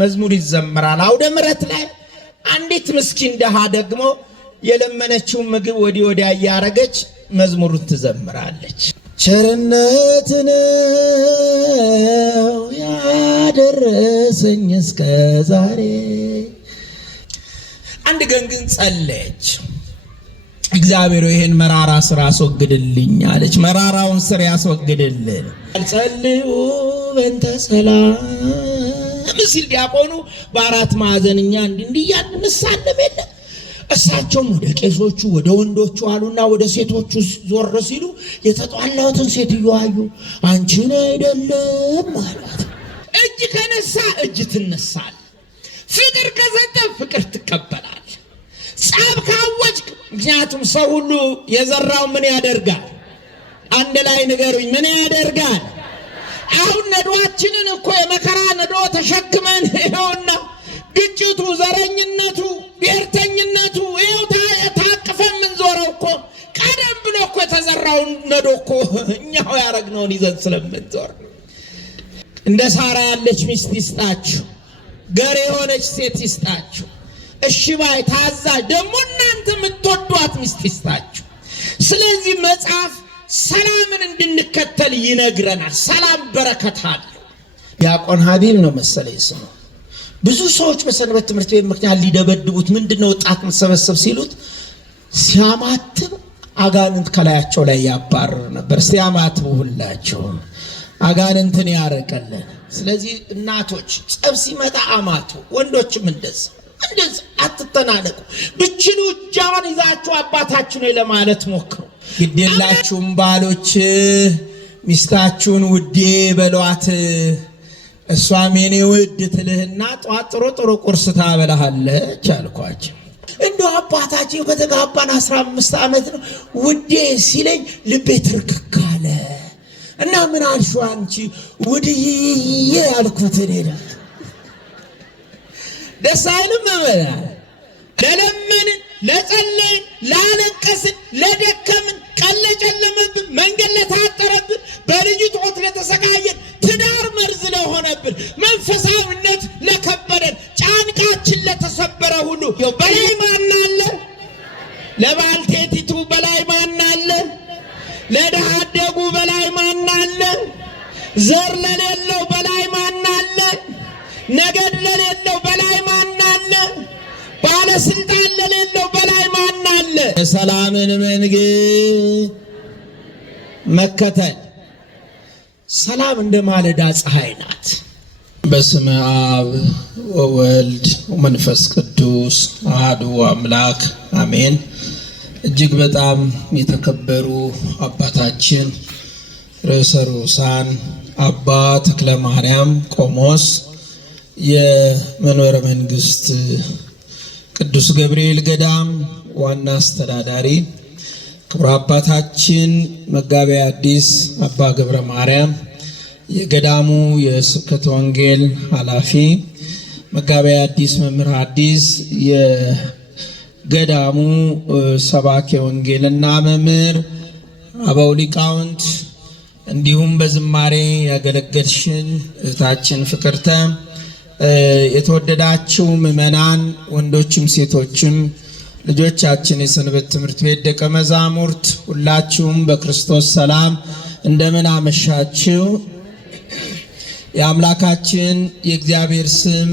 መዝሙር ይዘምራል። አውደ ምሕረት ላይ አንዲት ምስኪን ደሃ ደግሞ የለመነችው ምግብ ወዲህ ወዲያ ያረገች መዝሙሩን ትዘምራለች። ቸርነት ነው ያደረሰኝ እስከ ዛሬ። አንድ ግን ጸለየች። እግዚአብሔር ይሄን መራራ ስራ አስወግድልኝ አለች። መራራውን ስራ ያስወግድልን። ጸልዩ በእንተ ሰላም ሲል ዲያቆኑ በአራት ማዕዘንኛ እንዲህ ያንሳለም የለ። እሳቸውም ወደ ቄሶቹ ወደ ወንዶቹ አሉና ወደ ሴቶቹ ዞር ሲሉ የተጣላሁትን ሴትዮ አዩ። አንቺን አይደለም ማለት እጅ ከነሳ እጅ ትነሳል። ፍቅር ከሰጠ ፍቅር ትቀበላል። ጸብ ካወጅ ምክንያቱም ሰው ሁሉ የዘራው ምን ያደርጋል? አንድ ላይ ንገሩኝ፣ ምን ያደርጋል? አሁን ነዶአችንን እኮ የመከራ ነዶ ተሸክመን ይኸውና ግጭቱ፣ ዘረኝነቱ፣ ብሔርተኝነቱ ይኸው ታቅፈን ምን ዞረው እኮ ቀደም ብሎ እኮ የተዘራውን ነዶ እኮ እኛው ያረግነውን ይዘን ስለምንዞር። እንደ ሳራ ያለች ሚስት ይስጣችሁ፣ ገር የሆነች ሴት ይስጣችሁ፣ እሺ ባይ ታዛዥ ደግሞ እናንተ የምትወዷት ሚስት ይስጣችሁ። ስለዚህ መጽሐፍ ሰላምን እንድንከተል ይነግረናል። ሰላም በረከት አለው። ዲያቆን ሀቢብ ነው መሰለኝ ስሙ። ብዙ ሰዎች በሰንበት ትምህርት ቤት ምክንያት ሊደበድቡት ምንድነው ወጣት መሰበሰብ ሲሉት ሲያማትብ አጋንንት ከላያቸው ላይ ያባረር ነበር። ሲያማትቡ ሁላቸው አጋንንትን ያረቀለን። ስለዚህ እናቶች ጸብ ሲመጣ አማቱ፣ ወንዶችም እንደዛ አትተናነቁ። ብችሉ እጃን ይዛችሁ አባታችሁ ነው ለማለት ሞክሩ። ግዴላችሁም ባሎች ሚስታችሁን ውዴ በሏት፣ እሷም የኔ ውድ ትልህና ጧት ጥሩ ቁርስ ታበላሃለች አልኳቸው። እንደው አባታችን ከተጋባን 15 ዓመት ነው ውዴ ሲለኝ ልቤ ትርክክ አለ እና ምን አልሽው አንቺ ውድዬ ያልኩት እኔ ነው። ደስ አይልም? ለለመንን፣ ለጸለይን፣ ላለቀስን፣ ለደከምን፣ ቀን ለጨለመብን፣ መንገድ ለታጠረብን፣ በልጅ ጦት ለተሰቃየን፣ ትዳር መርዝ ለሆነብን፣ መንፈሳዊነት ለከበደን፣ ጫንቃችን ለተሰበረ ሁሉ በላይ ማን አለ? ለባልቴቲቱ በላይ ማን አለ? ለድሃ አደጉ በላይ ማን አለ? ዘር ለሌለው በላይ ማን አለ? ነገድ ለሌለው በላይ ማን አለ? ባለስልጣን ለሌለው በላይ ማን አለ? የሰላምን መንገድ መከተል። ሰላም እንደ ማለዳ ፀሐይ ናት። በስመ አብ ወወልድ ወመንፈስ ቅዱስ አሐዱ አምላክ አሜን። እጅግ በጣም የተከበሩ አባታችን ርዕሰ ርኡሳን አባ ተክለ ማርያም ቆሞስ የመንበረ መንግስት ቅዱስ ገብርኤል ገዳም ዋና አስተዳዳሪ፣ ክቡር አባታችን መጋቤ ሐዲስ አባ ገብረ ማርያም የገዳሙ የስብከተ ወንጌል ኃላፊ፣ መጋቤ ሐዲስ መምህር ሐዲስ የገዳሙ ሰባኬ ወንጌልና መምህር፣ አበው ሊቃውንት፣ እንዲሁም በዝማሬ ያገለገልሽን እህታችን ፍቅርተ፣ የተወደዳችሁ ምዕመናን ወንዶችም ሴቶችም ልጆቻችን የሰንበት ትምህርት ቤት ደቀ መዛሙርት ሁላችሁም በክርስቶስ ሰላም እንደምን አመሻችሁ። የአምላካችን የእግዚአብሔር ስም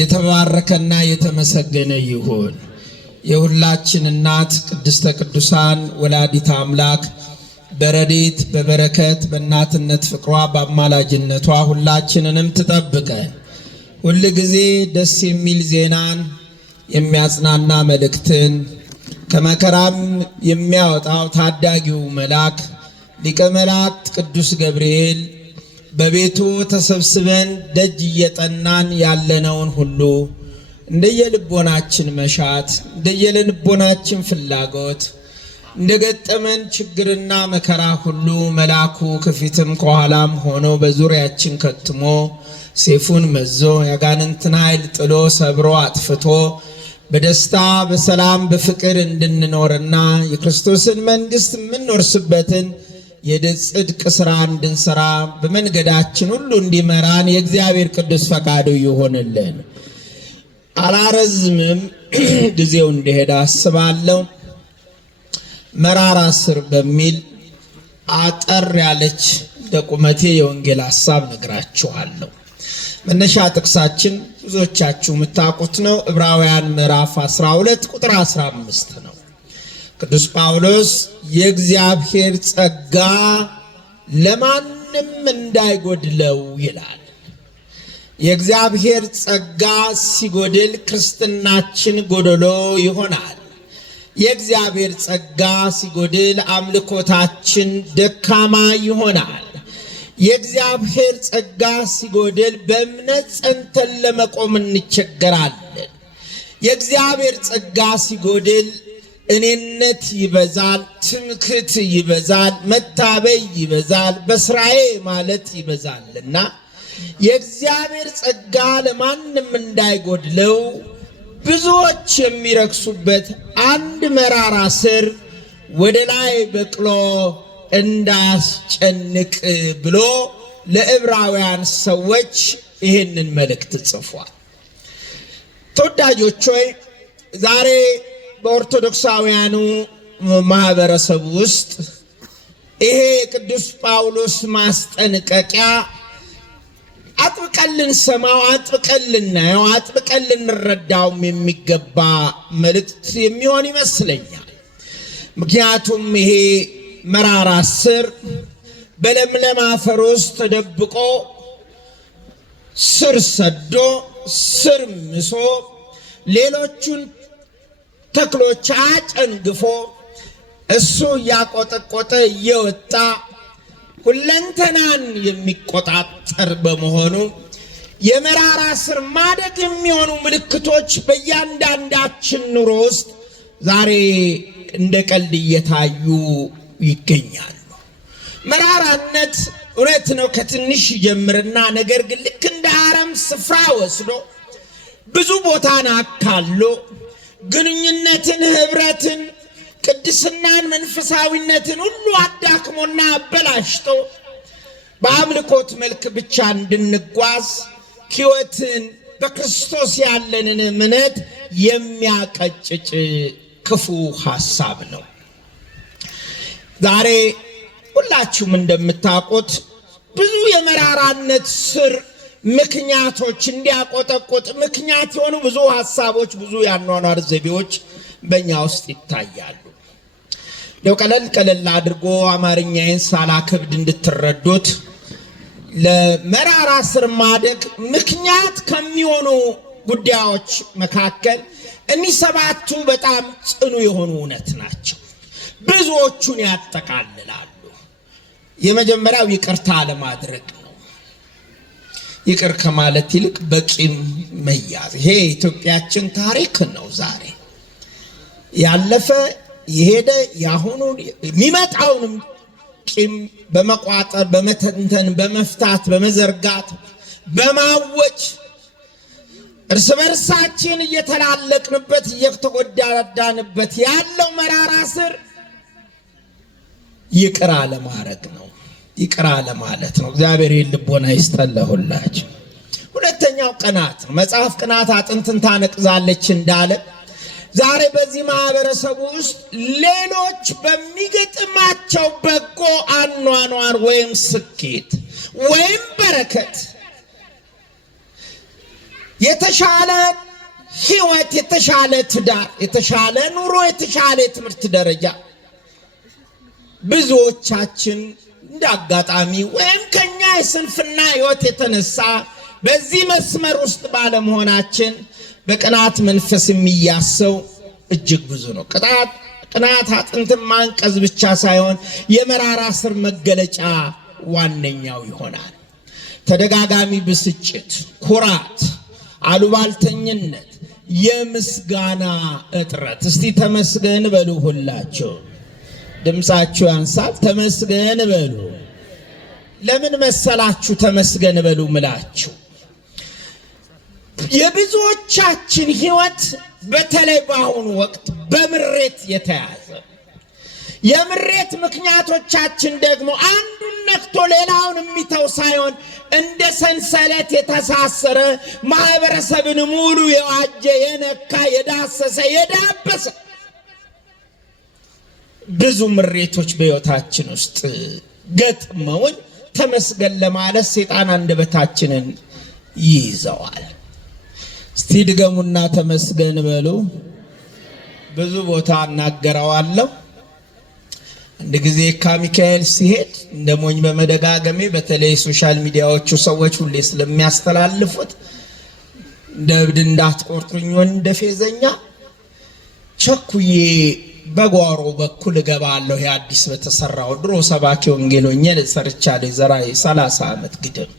የተባረከና የተመሰገነ ይሁን። የሁላችን እናት ቅድስተ ቅዱሳን ወላዲተ አምላክ በረድኤት በበረከት በእናትነት ፍቅሯ በአማላጅነቷ ሁላችንንም ትጠብቀን። ሁል ጊዜ ደስ የሚል ዜናን የሚያጽናና መልእክትን ከመከራም የሚያወጣው ታዳጊው መልአክ ሊቀ መላእክት ቅዱስ ገብርኤል በቤቱ ተሰብስበን ደጅ እየጠናን ያለነውን ሁሉ እንደየልቦናችን መሻት እንደየልቦናችን ፍላጎት እንደገጠመን ችግርና መከራ ሁሉ መልአኩ ከፊትም ከኋላም ሆኖ በዙሪያችን ከትሞ ሴፉን መዞ ያጋንንትን ኃይል ጥሎ ሰብሮ አጥፍቶ በደስታ በሰላም በፍቅር እንድንኖርና የክርስቶስን መንግስት የምንወርስበትን የጽድቅ ሥራ እንድንሰራ በመንገዳችን ሁሉ እንዲመራን የእግዚአብሔር ቅዱስ ፈቃዱ ይሆንልን። አላረዝምም፣ ጊዜው እንደሄደ አስባለሁ። መራራ ስር በሚል አጠር ያለች ደቁመቴ የወንጌል ሐሳብ ነግራችኋለሁ። መነሻ ጥቅሳችን ብዙዎቻችሁ የምታውቁት ነው። ዕብራውያን ምዕራፍ 12 ቁጥር 15 ነው። ቅዱስ ጳውሎስ የእግዚአብሔር ጸጋ ለማንም እንዳይጎድለው ይላል። የእግዚአብሔር ጸጋ ሲጎድል ክርስትናችን ጎደሎ ይሆናል። የእግዚአብሔር ጸጋ ሲጎድል አምልኮታችን ደካማ ይሆናል። የእግዚአብሔር ጸጋ ሲጎድል በእምነት ጸንተን ለመቆም እንቸገራለን። የእግዚአብሔር ጸጋ ሲጎድል እኔነት ይበዛል፣ ትምክህት ይበዛል፣ መታበይ ይበዛል፣ በስራዬ ማለት ይበዛልና የእግዚአብሔር ጸጋ ለማንም እንዳይጎድለው ብዙዎች የሚረክሱበት አንድ መራራ ስር ወደ ላይ በቅሎ እንዳያስጨንቅ ብሎ ለዕብራውያን ሰዎች ይህንን መልእክት ጽፏል። ተወዳጆች ሆይ ዛሬ በኦርቶዶክሳውያኑ ማህበረሰብ ውስጥ ይሄ ቅዱስ ጳውሎስ ማስጠንቀቂያ አጥብቀን ልንሰማው፣ አጥብቀን ልናየው፣ አጥብቀን ልንረዳውም የሚገባ መልእክት የሚሆን ይመስለኛል። ምክንያቱም ይሄ መራራ ስር በለምለም አፈር ውስጥ ተደብቆ ስር ሰዶ ስር ምሶ ሌሎቹን ተክሎች አጨንግፎ እሱ እያቆጠቆጠ እየወጣ ሁለንተናን የሚቆጣጠር በመሆኑ የመራራ ስር ማደግ የሚሆኑ ምልክቶች በእያንዳንዳችን ኑሮ ውስጥ ዛሬ እንደ ቀልድ እየታዩ ይገኛሉ። መራራነት እውነት ነው ከትንሽ ጀምርና ነገር ግን ልክ እንደ አረም ስፍራ ወስዶ ብዙ ቦታን አካሎ ግንኙነትን፣ ህብረትን፣ ቅድስናን፣ መንፈሳዊነትን ሁሉ አዳክሞና አበላሽቶ በአምልኮት መልክ ብቻ እንድንጓዝ ሕይወትን በክርስቶስ ያለንን እምነት የሚያቀጭጭ ክፉ ሐሳብ ነው። ዛሬ ሁላችሁም እንደምታውቁት ብዙ የመራራነት ስር ምክንያቶች እንዲያቆጠቆጥ ምክንያት የሆኑ ብዙ ሐሳቦች፣ ብዙ ያኗኗር ዘይቤዎች በእኛ ውስጥ ይታያሉ። ነው ቀለል አድርጎ አማርኛዬን ሳላከብድ እንድትረዱት ለመራራ ስር ማደግ ምክንያት ከሚሆኑ ጉዳዮች መካከል እኒህ ሰባቱ በጣም ጽኑ የሆኑ እውነት ናቸው። ብዙዎቹን ያጠቃልላሉ። የመጀመሪያው ይቅርታ አለማድረግ ነው። ይቅር ከማለት ይልቅ በቂም መያዝ። ይሄ የኢትዮጵያችን ታሪክ ነው። ዛሬ ያለፈ የሄደ ያሁኑ የሚመጣውንም ቂም በመቋጠር በመተንተን በመፍታት በመዘርጋት በማወጭ እርስ በርሳችን እየተላለቅንበት እየተጎዳዳንበት ያለው መራራ ስር ይቅር አለማድረግ ነው። ይቅር አለማለት ነው። እግዚአብሔር ልቦና ይስጠን ለሁላችን። ሁለተኛው ቅናት ነው። መጽሐፍ ቅናት አጥንትን ታነቅዛለች እንዳለ ዛሬ በዚህ ማህበረሰብ ውስጥ ሌሎች በሚገጥማቸው በጎ አኗኗር ወይም ስኬት ወይም በረከት የተሻለ ሕይወት፣ የተሻለ ትዳር፣ የተሻለ ኑሮ፣ የተሻለ የትምህርት ደረጃ ብዙዎቻችን እንደ አጋጣሚ ወይም ከኛ የስንፍና ሕይወት የተነሳ በዚህ መስመር ውስጥ ባለመሆናችን በቅናት መንፈስ የሚያሰው እጅግ ብዙ ነው። ቅናት አጥንትን ማንቀዝ ብቻ ሳይሆን የመራራ ስር መገለጫ ዋነኛው ይሆናል። ተደጋጋሚ ብስጭት፣ ኩራት፣ አሉባልተኝነት፣ የምስጋና እጥረት። እስቲ ተመስገን በሉ ሁላችሁ። ድምጻችሁ ያንሳል። ተመስገን በሉ። ለምን መሰላችሁ ተመስገን በሉ ምላችሁ? የብዙዎቻችን ሕይወት በተለይ በአሁኑ ወቅት በምሬት የተያዘ የምሬት ምክንያቶቻችን ደግሞ አንዱን ነክቶ ሌላውን የሚተው ሳይሆን እንደ ሰንሰለት የተሳሰረ ማህበረሰብን ሙሉ የዋጀ የነካ የዳሰሰ የዳበሰ ብዙ ምሬቶች በሕይወታችን ውስጥ ገጥመውን ተመስገን ለማለት ሰይጣን አንደበታችንን ይይዘዋል። እስቲ ድገሙና ተመስገን በሉ። ብዙ ቦታ እናገረዋለሁ። አንድ ጊዜ ከሚካኤል ሲሄድ እንደሞኝ በመደጋገሜ በተለይ ሶሻል ሚዲያዎቹ ሰዎች ሁሌ ስለሚያስተላልፉት ደብድ እንዳትቆርጡኝ እንደ ፌዘኛ ቸኩዬ በጓሮ በኩል ገባለሁ። የአዲስ በተሰራው ድሮ ሰባኪ ወንጌል ሆኜ ሰርቻለሁ ዘራይ 30 ዓመት ግድም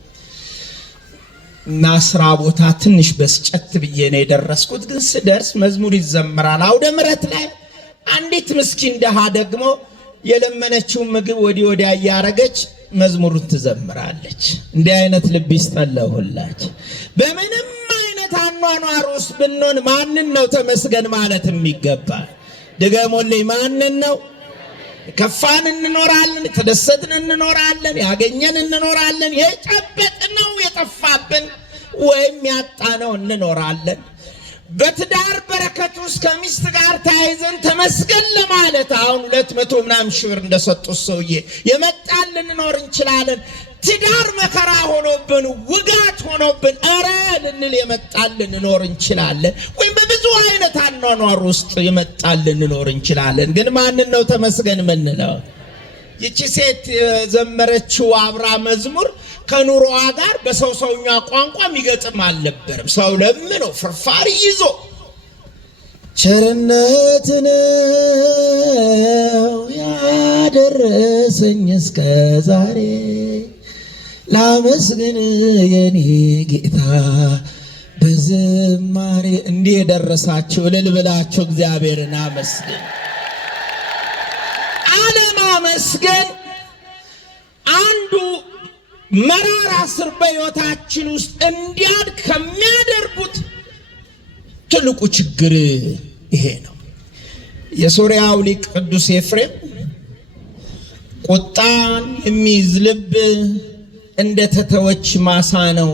እና ስራ ቦታ ትንሽ በስጨት ብዬ ነው የደረስኩት። ግን ስደርስ መዝሙር ይዘምራል። አውደ ምሕረት ላይ አንዲት ምስኪን ደሃ ደግሞ የለመነችውን ምግብ ወዲህ ወዲያ ያያረገች መዝሙሩን ትዘምራለች። እንዲህ አይነት ልብ ይስጠላሁላችሁ። በምንም አይነት አኗኗር ውስጥ ብንሆን ማንን ነው ተመስገን ማለት የሚገባል? ድገሞልኝ። ማንን ነው? ከፋን እንኖራለን፣ ተደሰትን እንኖራለን፣ ያገኘን እንኖራለን፣ የጨበጥነው የጠፋብን ወይም ያጣነው እንኖራለን። በትዳር በረከት ውስጥ ከሚስት ጋር ተያይዘን ተመስገን ለማለት አሁን 200 ምናምን ሺህ ብር እንደሰጡት ሰውዬ የመጣን ልንኖር እንችላለን። ትዳር መከራ ሆኖብን ውጋት ሆኖብን አረ ልንል የመጣን ልንኖር እንችላለን። ወይም በብዙ አይነት አኗኗር ውስጥ የመጣን ልንኖር እንችላለን። ግን ማንን ነው ተመስገን የምንለው? ይቺ ሴት የዘመረችው አብራ መዝሙር ከኑሮዋ ጋር በሰው ሰውኛ ቋንቋ የሚገጥም አልነበረም። ሰው ለምኖ ፍርፋሪ ይዞ ቸርነት ነው ያደረሰኝ እስከ ዛሬ ላመስግን የኔ ጌታ በዝማሬ እንዲህ የደረሳችሁ እልል ብላችሁ እግዚአብሔርን አመስግን። አለማመስገን አንዱ መራራ ስር በሕይወታችን ውስጥ እንዲያድግ ከሚያደርጉት ትልቁ ችግር ይሄ ነው። የሶርያው ሊቅ ቅዱስ ኤፍሬም ቁጣን የሚይዝ ልብ እንደተተወች ማሳ ነው፣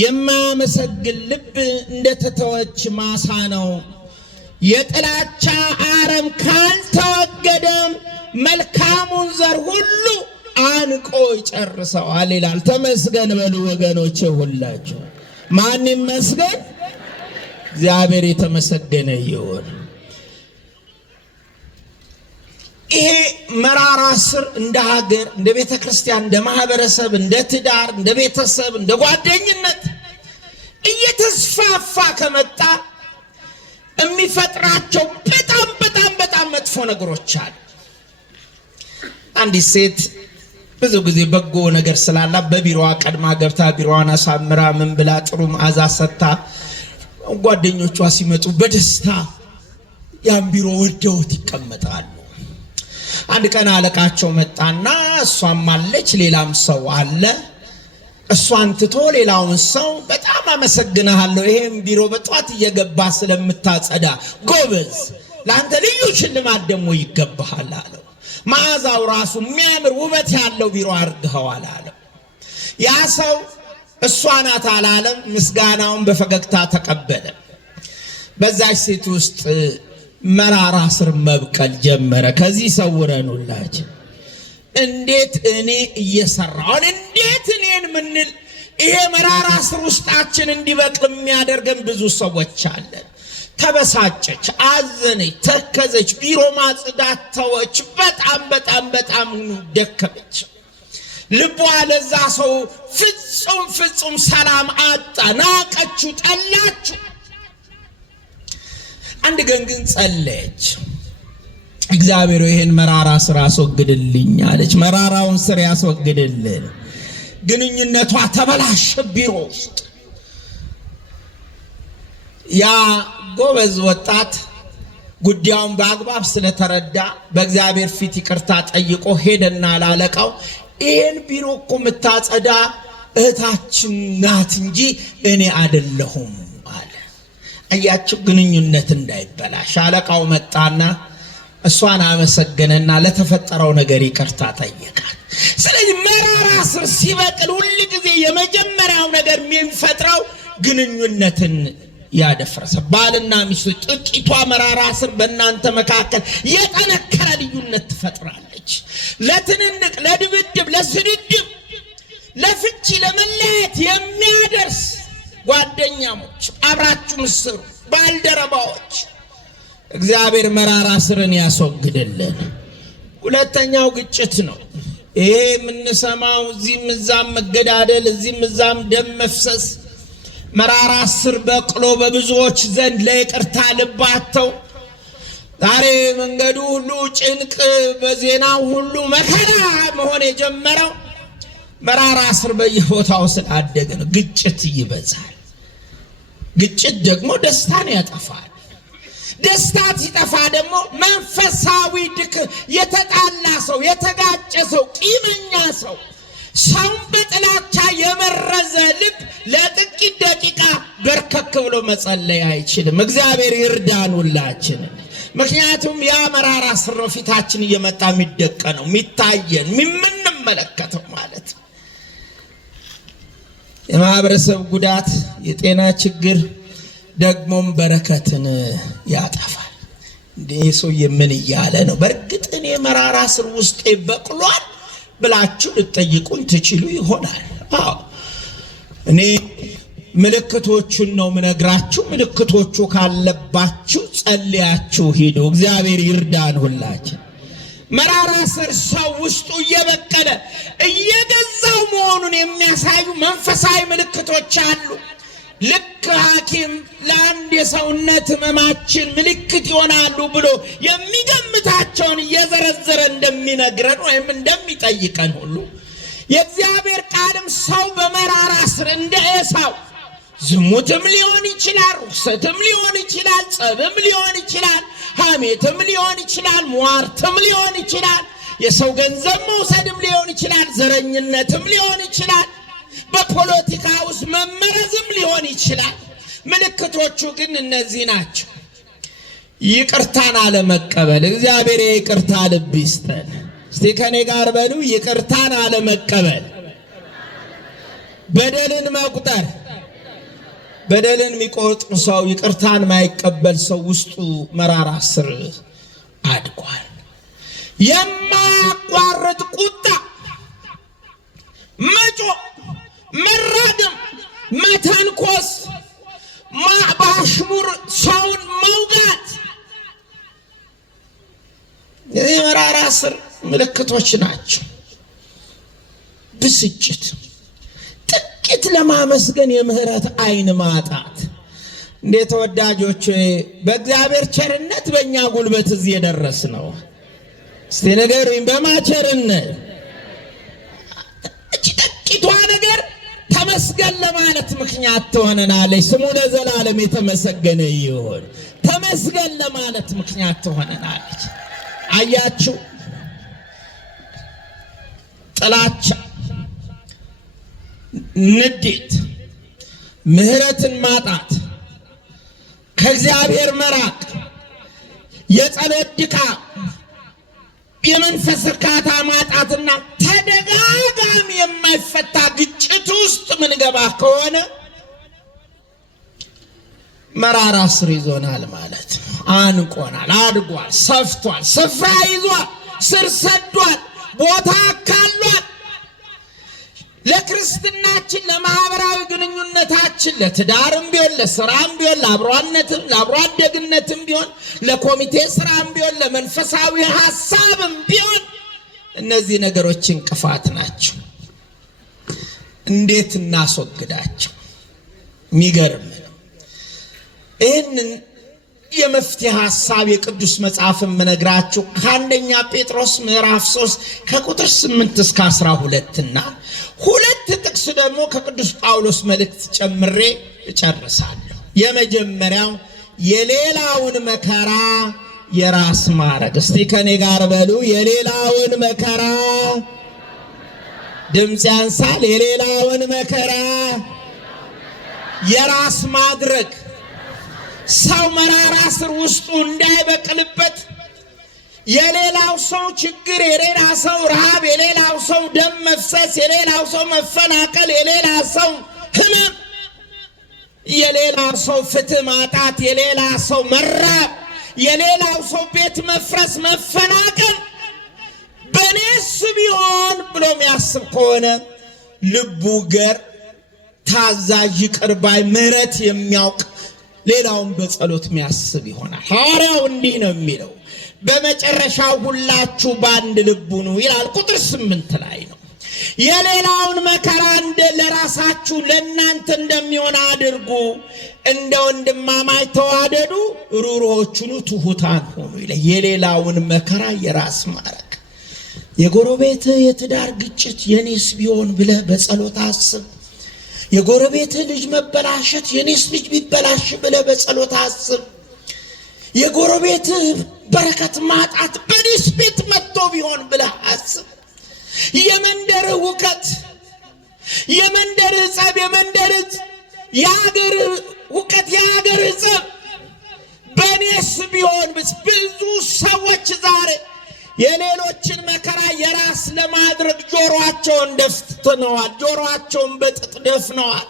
የማያመሰግን ልብ እንደተተወች ማሳ ነው። የጥላቻ አረም ካልተወገደም መልካሙን ዘር ሁሉ አንቆ ይጨርሰዋል ይላል። ተመስገን በሉ ወገኖቼ ሁላችሁ። ማን ይመስገን? እግዚአብሔር የተመሰገነ ይሁን። ይሄ መራራ ስር እንደ ሀገር፣ እንደ ቤተ ክርስቲያን፣ እንደ ማህበረሰብ፣ እንደ ትዳር፣ እንደ ቤተሰብ፣ እንደ ጓደኝነት እየተስፋፋ ከመጣ የሚፈጥራቸው በጣም መጥፎ ነገሮች አሉ። አንዲት ሴት ብዙ ጊዜ በጎ ነገር ስላላት በቢሮዋ ቀድማ ገብታ ቢሮዋን አሳምራ ምን ብላ ጥሩ መዓዛ ሰጥታ ጓደኞቿ ሲመጡ በደስታ ያን ቢሮ ወደውት ይቀመጣሉ። አንድ ቀን አለቃቸው መጣና እሷም አለች ሌላም ሰው አለ። እሷን ትቶ ሌላውን ሰው በጣም አመሰግናለሁ፣ ይሄን ቢሮ በጧት እየገባ ስለምታጸዳ ጎበዝ፣ ለአንተ ልዩ ሽልማት ደግሞ ይገባሃል አለው። መዓዛው ራሱ የሚያምር ውበት ያለው ቢሮ አድርገዋል አለው። ያ ሰው እሷ ናት አላለም፣ ምስጋናውን በፈገግታ ተቀበለ። በዛች ሴት ውስጥ መራራ ስር መብቀል ጀመረ። ከዚህ ሰውረን ሁላችን እንዴት እኔ እየሰራውን እንዴት እኔን ምንል ይሄ መራራ ስር ውስጣችን እንዲበቅል የሚያደርገን ብዙ ሰዎች አለን። ተበሳጨች፣ አዘነች፣ ተከዘች፣ ቢሮ ማጽዳት ተወች። በጣም ደከመች። ልቧ ለዛ ሰው ፍጹም ሰላም አጣ። ናቀችው፣ ጠላችው። አንድ ቀን ግን ጸለየች። እግዚአብሔር ይሄን መራራ ስራ አስወግድልኝ አለች። መራራውን ስር ያስወግድልን። ግንኙነቷ ተበላሸ ቢሮ ውስጥ። ያ ጎበዝ ወጣት ጉዳዩን በአግባብ ስለተረዳ በእግዚአብሔር ፊት ይቅርታ ጠይቆ ሄደና ላለቃው ይሄን ቢሮ እኮ የምታጸዳ እህታችን ናት እንጂ እኔ አይደለሁም አለ። አያችሁ፣ ግንኙነት እንዳይበላሽ አለቃው መጣና እሷን አመሰገነና ለተፈጠረው ነገር ይቅርታ ጠየቃት። ስለዚህ መራራ ስር ሲበቅል ሁሉ ጊዜ የመጀመሪያው ነገር የሚፈጥረው ግንኙነትን ያደፍረሰ ባልና ሚስት ጥቂቷ መራራ ስር በእናንተ መካከል የጠነከረ ልዩነት ትፈጥራለች። ለትንንቅ ለድብድብ ለስድድብ ለፍቺ ለመለየት የሚያደርስ ጓደኛሞች አብራችሁ ምስሩ ባልደረባዎች እግዚአብሔር መራራ ስርን ያስወግድልን። ሁለተኛው ግጭት ነው። ይሄ የምንሰማው እዚህም እዛም መገዳደል እዚህም እዛም ደም መፍሰስ መራራ ስር በቅሎ በብዙዎች ዘንድ ለይቅርታ ልባቸው ዛሬ መንገዱ ሁሉ ጭንቅ በዜናው ሁሉ መከራ መሆን የጀመረው መራራ ስር በየቦታው ስላደገ ነው። ግጭት ይበዛል። ግጭት ደግሞ ደስታን ያጠፋል። ደስታ ሲጠፋ ደግሞ መንፈሳዊ የተጣላ ሰው የተጋጨ ሰው ቂመኛ ሰው ሰውን በጥላቻ የመረዘ ልብ ለጥቂት ደቂቃ በርከክ ብሎ መጸለይ አይችልም። እግዚአብሔር ይርዳን ሁላችንን። ምክንያቱም ያ መራራ ስር ፊታችን እየመጣ የሚደቀነው የሚታየን የምንመለከተው ማለት ነው። የማህበረሰብ ጉዳት የጤና ችግር ደግሞም በረከትን ያጠፋል። እንዴ ሰው ምን እያለ ነው? በእርግጥ እኔ መራራ ስር ውስጥ በቅሏል ብላችሁ ልትጠይቁኝ ትችሉ ይሆናል። አዎ እኔ ምልክቶቹን ነው ምነግራችሁ። ምልክቶቹ ካለባችሁ ጸልያችሁ ሂዱ። እግዚአብሔር ይርዳን ሁላችን። መራራ ስር ሰው ውስጡ እየበቀለ እየገዛው መሆኑን የሚያሳዩ መንፈሳዊ ምልክቶች አሉ። ልክ ሐኪም ለአንድ የሰውነት ህመማችን ምልክት ይሆናሉ ብሎ የሚገምታቸውን እየዘረዘረ እንደሚነግረን ወይም እንደሚጠይቀን ሁሉ የእግዚአብሔር ቃልም ሰው በመራራ ስር እንደ ኤሳው ዝሙትም ሊሆን ይችላል፣ ርኩሰትም ሊሆን ይችላል፣ ጸብም ሊሆን ይችላል፣ ሐሜትም ሊሆን ይችላል፣ ሟርትም ሊሆን ይችላል፣ የሰው ገንዘብ መውሰድም ሊሆን ይችላል፣ ዘረኝነትም ሊሆን ይችላል፣ በፖለቲካ ውስጥ መመረዝም ሊሆን ይችላል። ምልክቶቹ ግን እነዚህ ናቸው። ይቅርታን አለመቀበል። እግዚአብሔር የይቅርታ ልብ ይስጠን። እስቲ ከኔ ጋር በሉ፣ ይቅርታን አለመቀበል፣ በደልን መቁጠር። በደልን የሚቆጥር ሰው ይቅርታን ማይቀበል ሰው ውስጡ መራራ ስር አድጓል። የማያቋርጥ ቁጣ፣ መጮህ፣ መራገም፣ መተንኮስ፣ በአሽሙር ሰውን መውጋት የመራራ ስር ምልክቶች ናቸው። ብስጭት፣ ጥቂት ለማመስገን የምህረት አይን ማጣት። እንዴት ተወዳጆች በእግዚአብሔር ቸርነት በእኛ ጉልበት እዚህ የደረስ ነው። እስቲ ንገሩኝ፣ በማቸርነት ጥቂቷ ነገር ተመስገን ለማለት ምክንያት ትሆነናለች። ስሙ ለዘላለም የተመሰገነ ይሁን። ተመስገን ለማለት ምክንያት ትሆነናለች። አያችሁ፣ ጥላቻ፣ ንዴት፣ ምህረትን ማጣት፣ ከእግዚአብሔር መራቅ፣ የጸሎት ድካም፣ የመንፈስ እርካታ ማጣትና ተደጋጋሚ የማይፈታ ግጭት ውስጥ ምንገባ ከሆነ መራራ ስር ይዞናል ማለት ነው። አንቆናል፣ አድጓል፣ ሰፍቷል፣ ስፍራ ይዟል፣ ስር ሰዷል፣ ቦታ አካሏል። ለክርስትናችን፣ ለማህበራዊ ግንኙነታችን፣ ለትዳርም ቢሆን፣ ለስራም ቢሆን፣ ለአብሮነትም ለአብሮ አደግነትም ቢሆን፣ ለኮሚቴ ስራም ቢሆን፣ ለመንፈሳዊ ሐሳብም ቢሆን እነዚህ ነገሮች እንቅፋት ናቸው። እንዴት እናስወግዳቸው? የሚገርም ነው። ይህንን የመፍትሄ ሐሳብ የቅዱስ መጽሐፍን መነግራችሁ ከአንደኛ ጴጥሮስ ምዕራፍ 3 ከቁጥር 8 እስከ 12 እና ሁለት ጥቅስ ደግሞ ከቅዱስ ጳውሎስ መልእክት ጨምሬ እጨርሳለሁ። የመጀመሪያው የሌላውን መከራ የራስ ማድረግ። እስቲ ከኔ ጋር በሉ፣ የሌላውን መከራ። ድምፅ ያንሳል። የሌላውን መከራ የራስ ማድረግ። ሰው መራራ ስር ውስጡ እንዳይበቅልበት የሌላው ሰው ችግር፣ የሌላው ሰው ረሃብ፣ የሌላው ሰው ደም መፍሰስ፣ የሌላው ሰው መፈናቀል፣ የሌላው ሰው ህመም፣ የሌላው ሰው ፍትህ ማጣት፣ የሌላው ሰው መራብ፣ የሌላው ሰው ቤት መፍረስ፣ መፈናቀል በኔስ ቢሆን ብሎ የሚያስብ ከሆነ ልቡ ገር ታዛዥ፣ ይቅር ባይ፣ ምሕረት የሚያውቅ ሌላውን በጸሎት የሚያስብ ይሆናል። ሐዋርያው እንዲህ ነው የሚለው በመጨረሻው ሁላችሁ በአንድ ልብ ሁኑ ይላል። ቁጥር 8 ላይ ነው። የሌላውን መከራ እንደ ለራሳችሁ ለእናንተ እንደሚሆን አድርጉ፣ እንደ ወንድማማች ተዋደዱ፣ ሩሮዎች ሁኑ፣ ትሑታን ሁኑ ይላል። የሌላውን መከራ የራስ ማድረግ፣ የጎረቤት የትዳር ግጭት የኔስ ቢሆን ብለህ በጸሎት አስብ። የጎረቤት ልጅ መበላሸት የኔስ ልጅ ቢበላሽ ብለህ በጸሎት አስብ። የጎረቤት በረከት ማጣት በኔስ ቤት መጥቶ ቢሆን ብለህ አስብ። የመንደር ሁከት፣ የመንደር ጸብ፣ የመንደር የሀገር ሁከት፣ የሀገር ጸብ በኔስ ቢሆን ብዙ ሰዎች ዛሬ የሌሎችን መከራ የራስ ለማድረግ ጆሮአቸውን ደፍነዋል፣ ጆሮአቸውን በጥጥ ደፍነዋል።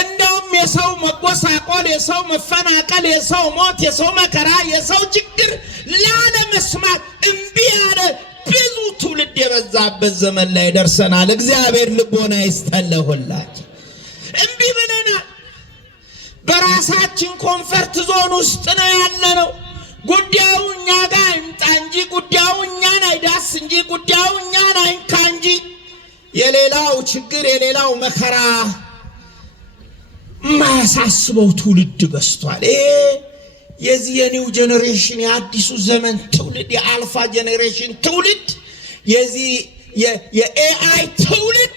እንደውም የሰው መጎሳቆል፣ የሰው መፈናቀል፣ የሰው ሞት፣ የሰው መከራ፣ የሰው ችግር ላለመስማት እምቢ ያለ ብዙ ትውልድ የበዛበት ዘመን ላይ ደርሰናል። እግዚአብሔር ልቦና ይስጠን ለሁላችን። እምቢ ብለናል። በራሳችን ኮንፈርት ዞን ውስጥ ነው ያለነው። ጉዳዩ እኛ ጋር ይምጣ እንጂ፣ ጉዳዩ እኛን አይዳስ እንጂ፣ ጉዳዩ እኛን አይንካ እንጂ የሌላው ችግር የሌላው መከራ ማያሳስበው ትውልድ በስቷል። የዚህ የኒው ጄኔሬሽን የአዲሱ ዘመን ትውልድ የአልፋ ጄኔሬሽን ትውልድ የዚህ የኤአይ ትውልድ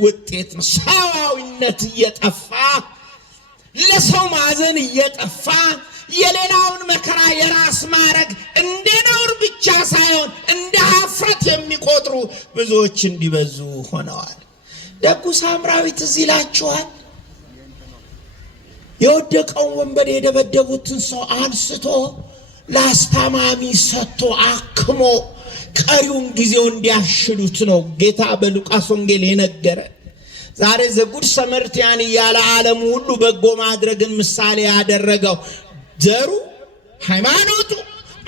ውጤት ነው። ሰዋዊነት እየጠፋ ለሰው ማዘን እየጠፋ የሌላውን መከራ የራስ ማድረግ እንደ ነውር ብቻ ሳይሆን እንደ ኀፍረት የሚቆጥሩ ብዙዎች እንዲበዙ ሆነዋል። ደጉ ሳምራዊ ትዝ ይላችኋል። የወደቀውን ወንበዴ የደበደቡትን ሰው አንስቶ ለአስታማሚ ሰጥቶ አክሞ ቀሪውን ጊዜው እንዲያሽሉት ነው ጌታ በሉቃስ ወንጌል የነገረ። ዛሬ ዘጉድ ሰመርቲያን እያለ ዓለም ሁሉ በጎ ማድረግን ምሳሌ ያደረገው ዘሩ፣ ሃይማኖቱ፣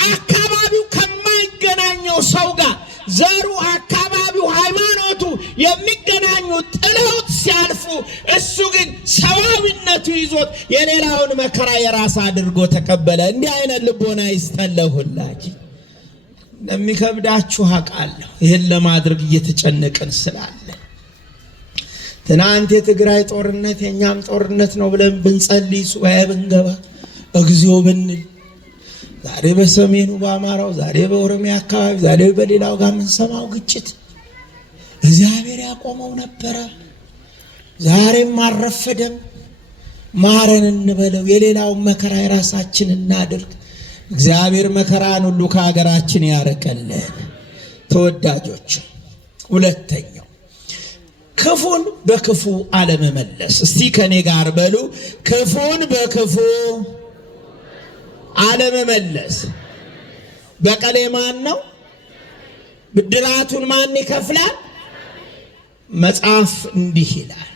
አካባቢው ከማይገናኘው ሰው ጋር ዘሩ፣ አካባቢው፣ ሃይማኖቱ የሚገናኙ ጥለውት ሲያልፉ እሱ ግን ሰዋዊነቱ ይዞት የሌላውን መከራ የራስ አድርጎ ተቀበለ። እንዲህ አይነት ልቦና ይስጠን ለሁላችን። እንደሚከብዳችሁ አውቃለሁ። ይህን ለማድረግ እየተጨነቅን ስላለ ትናንት የትግራይ ጦርነት የኛም ጦርነት ነው ብለን ብንጸልይ ሱባኤ ብንገባ እግዚኦ ብንል ዛሬ በሰሜኑ በአማራው፣ ዛሬ በኦሮሚያ አካባቢ፣ ዛሬ በሌላው ጋር የምንሰማው ግጭት እግዚአብሔር ያቆመው ነበረ። ዛሬም አልረፈደም። ማረን እንበለው። የሌላውን መከራ የራሳችን እናድርግ። እግዚአብሔር መከራን ሁሉ ከሀገራችን ያርቅልን። ተወዳጆች፣ ሁለተኛው ክፉን በክፉ አለመመለስ። እስቲ ከኔ ጋር በሉ፣ ክፉን በክፉ አለመመለስ። በቀሌ ማን ነው? ብድራቱን ማን ይከፍላል? መጽሐፍ እንዲህ ይላል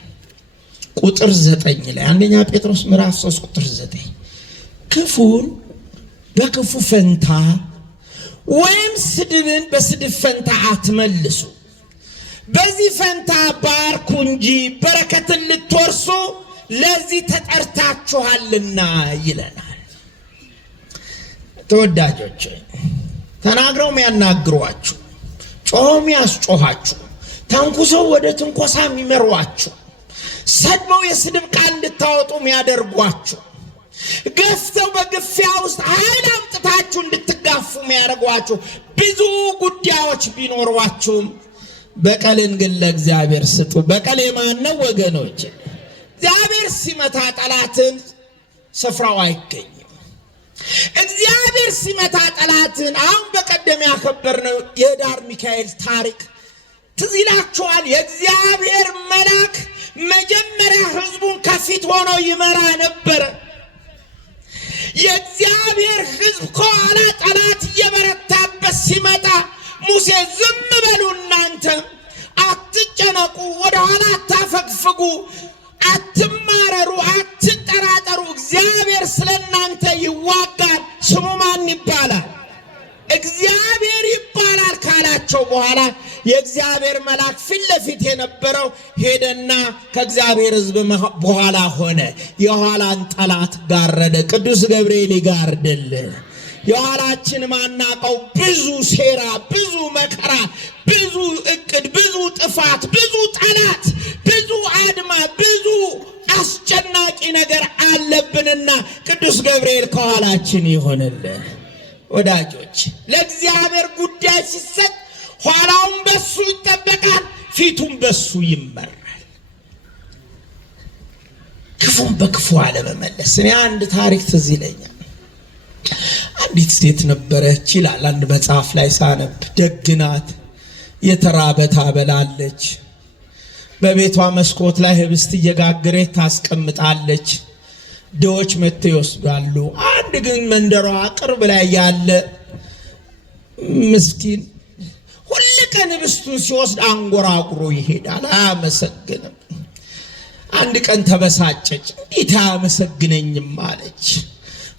ቁጥር 9 ላይ አንደኛ ጴጥሮስ ምዕራፍ 3 ቁጥር 9 ክፉን በክፉ ፈንታ ወይም ስድብን በስድብ ፈንታ አትመልሱ፣ በዚህ ፈንታ ባርኩ እንጂ በረከትን ልትወርሱ ለዚህ ተጠርታችኋልና ይለናል። ተወዳጆች፣ ተናግረው የሚያናግሯችሁ፣ ጮኸው የሚያስጮኋችሁ፣ ተንኩሰው ወደ ትንኮሳ የሚመሯችሁ፣ ሰድበው የስድብ ቃል እንድታወጡ የሚያደርጓችሁ፣ ገፍተው በግፊያ ውስጥ ኃይል አምጥታችሁ እንድትጋፉ የሚያደርጓችሁ ብዙ ጉዳዮች ቢኖሯችሁም በቀልን ግን ለእግዚአብሔር ስጡ። በቀል የማን ነው ወገኖች? እግዚአብሔር ሲመታ ጠላትን ስፍራው አይገኝም። እግዚአብሔር ሲመታ ጠላትን አሁን በቀደም ያከበርነው የዳር ሚካኤል ታሪክ ትዝ ይላችኋል። የእግዚአብሔር መልአክ መጀመሪያ ሕዝቡን ከፊት ሆኖ ይመራ ነበረ። የእግዚአብሔር ሕዝብ ከኋላ ጠላት እየበረታበት ሲመ ስለናንተ ይዋጋል፣ ስሙ ማን ይባላል? እግዚአብሔር ይባላል ካላቸው በኋላ የእግዚአብሔር መልአክ ፊት ለፊት የነበረው ሄደና ከእግዚአብሔር ሕዝብ በኋላ ሆነ። የኋላን ጠላት ጋረደ። ቅዱስ ገብርኤል ይጋርድልን። የኋላችን ማናቀው ብዙ ሴራ፣ ብዙ መከራ፣ ብዙ እቅድ፣ ብዙ ጥፋት፣ ብዙ ጠላት፣ ብዙ አድማ፣ ብዙ አስጨናቂ ነገር አለብንና ቅዱስ ገብርኤል ከኋላችን ይሆንልን። ወዳጆች ለእግዚአብሔር ጉዳይ ሲሰጥ ኋላውን በሱ ይጠበቃል፣ ፊቱም በሱ ይመራል። ክፉን በክፉ አለመመለስ። እኔ አንድ ታሪክ ትዝ ይለኛል። አንዲት ሴት ነበረች ይላል አንድ መጽሐፍ ላይ ሳነብ። ደግናት፣ የተራበ ታበላለች፣ በቤቷ መስኮት ላይ ህብስት እየጋገረች ታስቀምጣለች። ድሆች መጥተው ይወስዳሉ። አንድ ግን መንደሯ ቅርብ ላይ ያለ ምስኪን ሁሉ ቀን ህብስቱን ሲወስድ አንጎራጉሮ ይሄዳል፣ አያመሰግንም። አንድ ቀን ተበሳጨች። እንዴት አያመሰግነኝም አለች።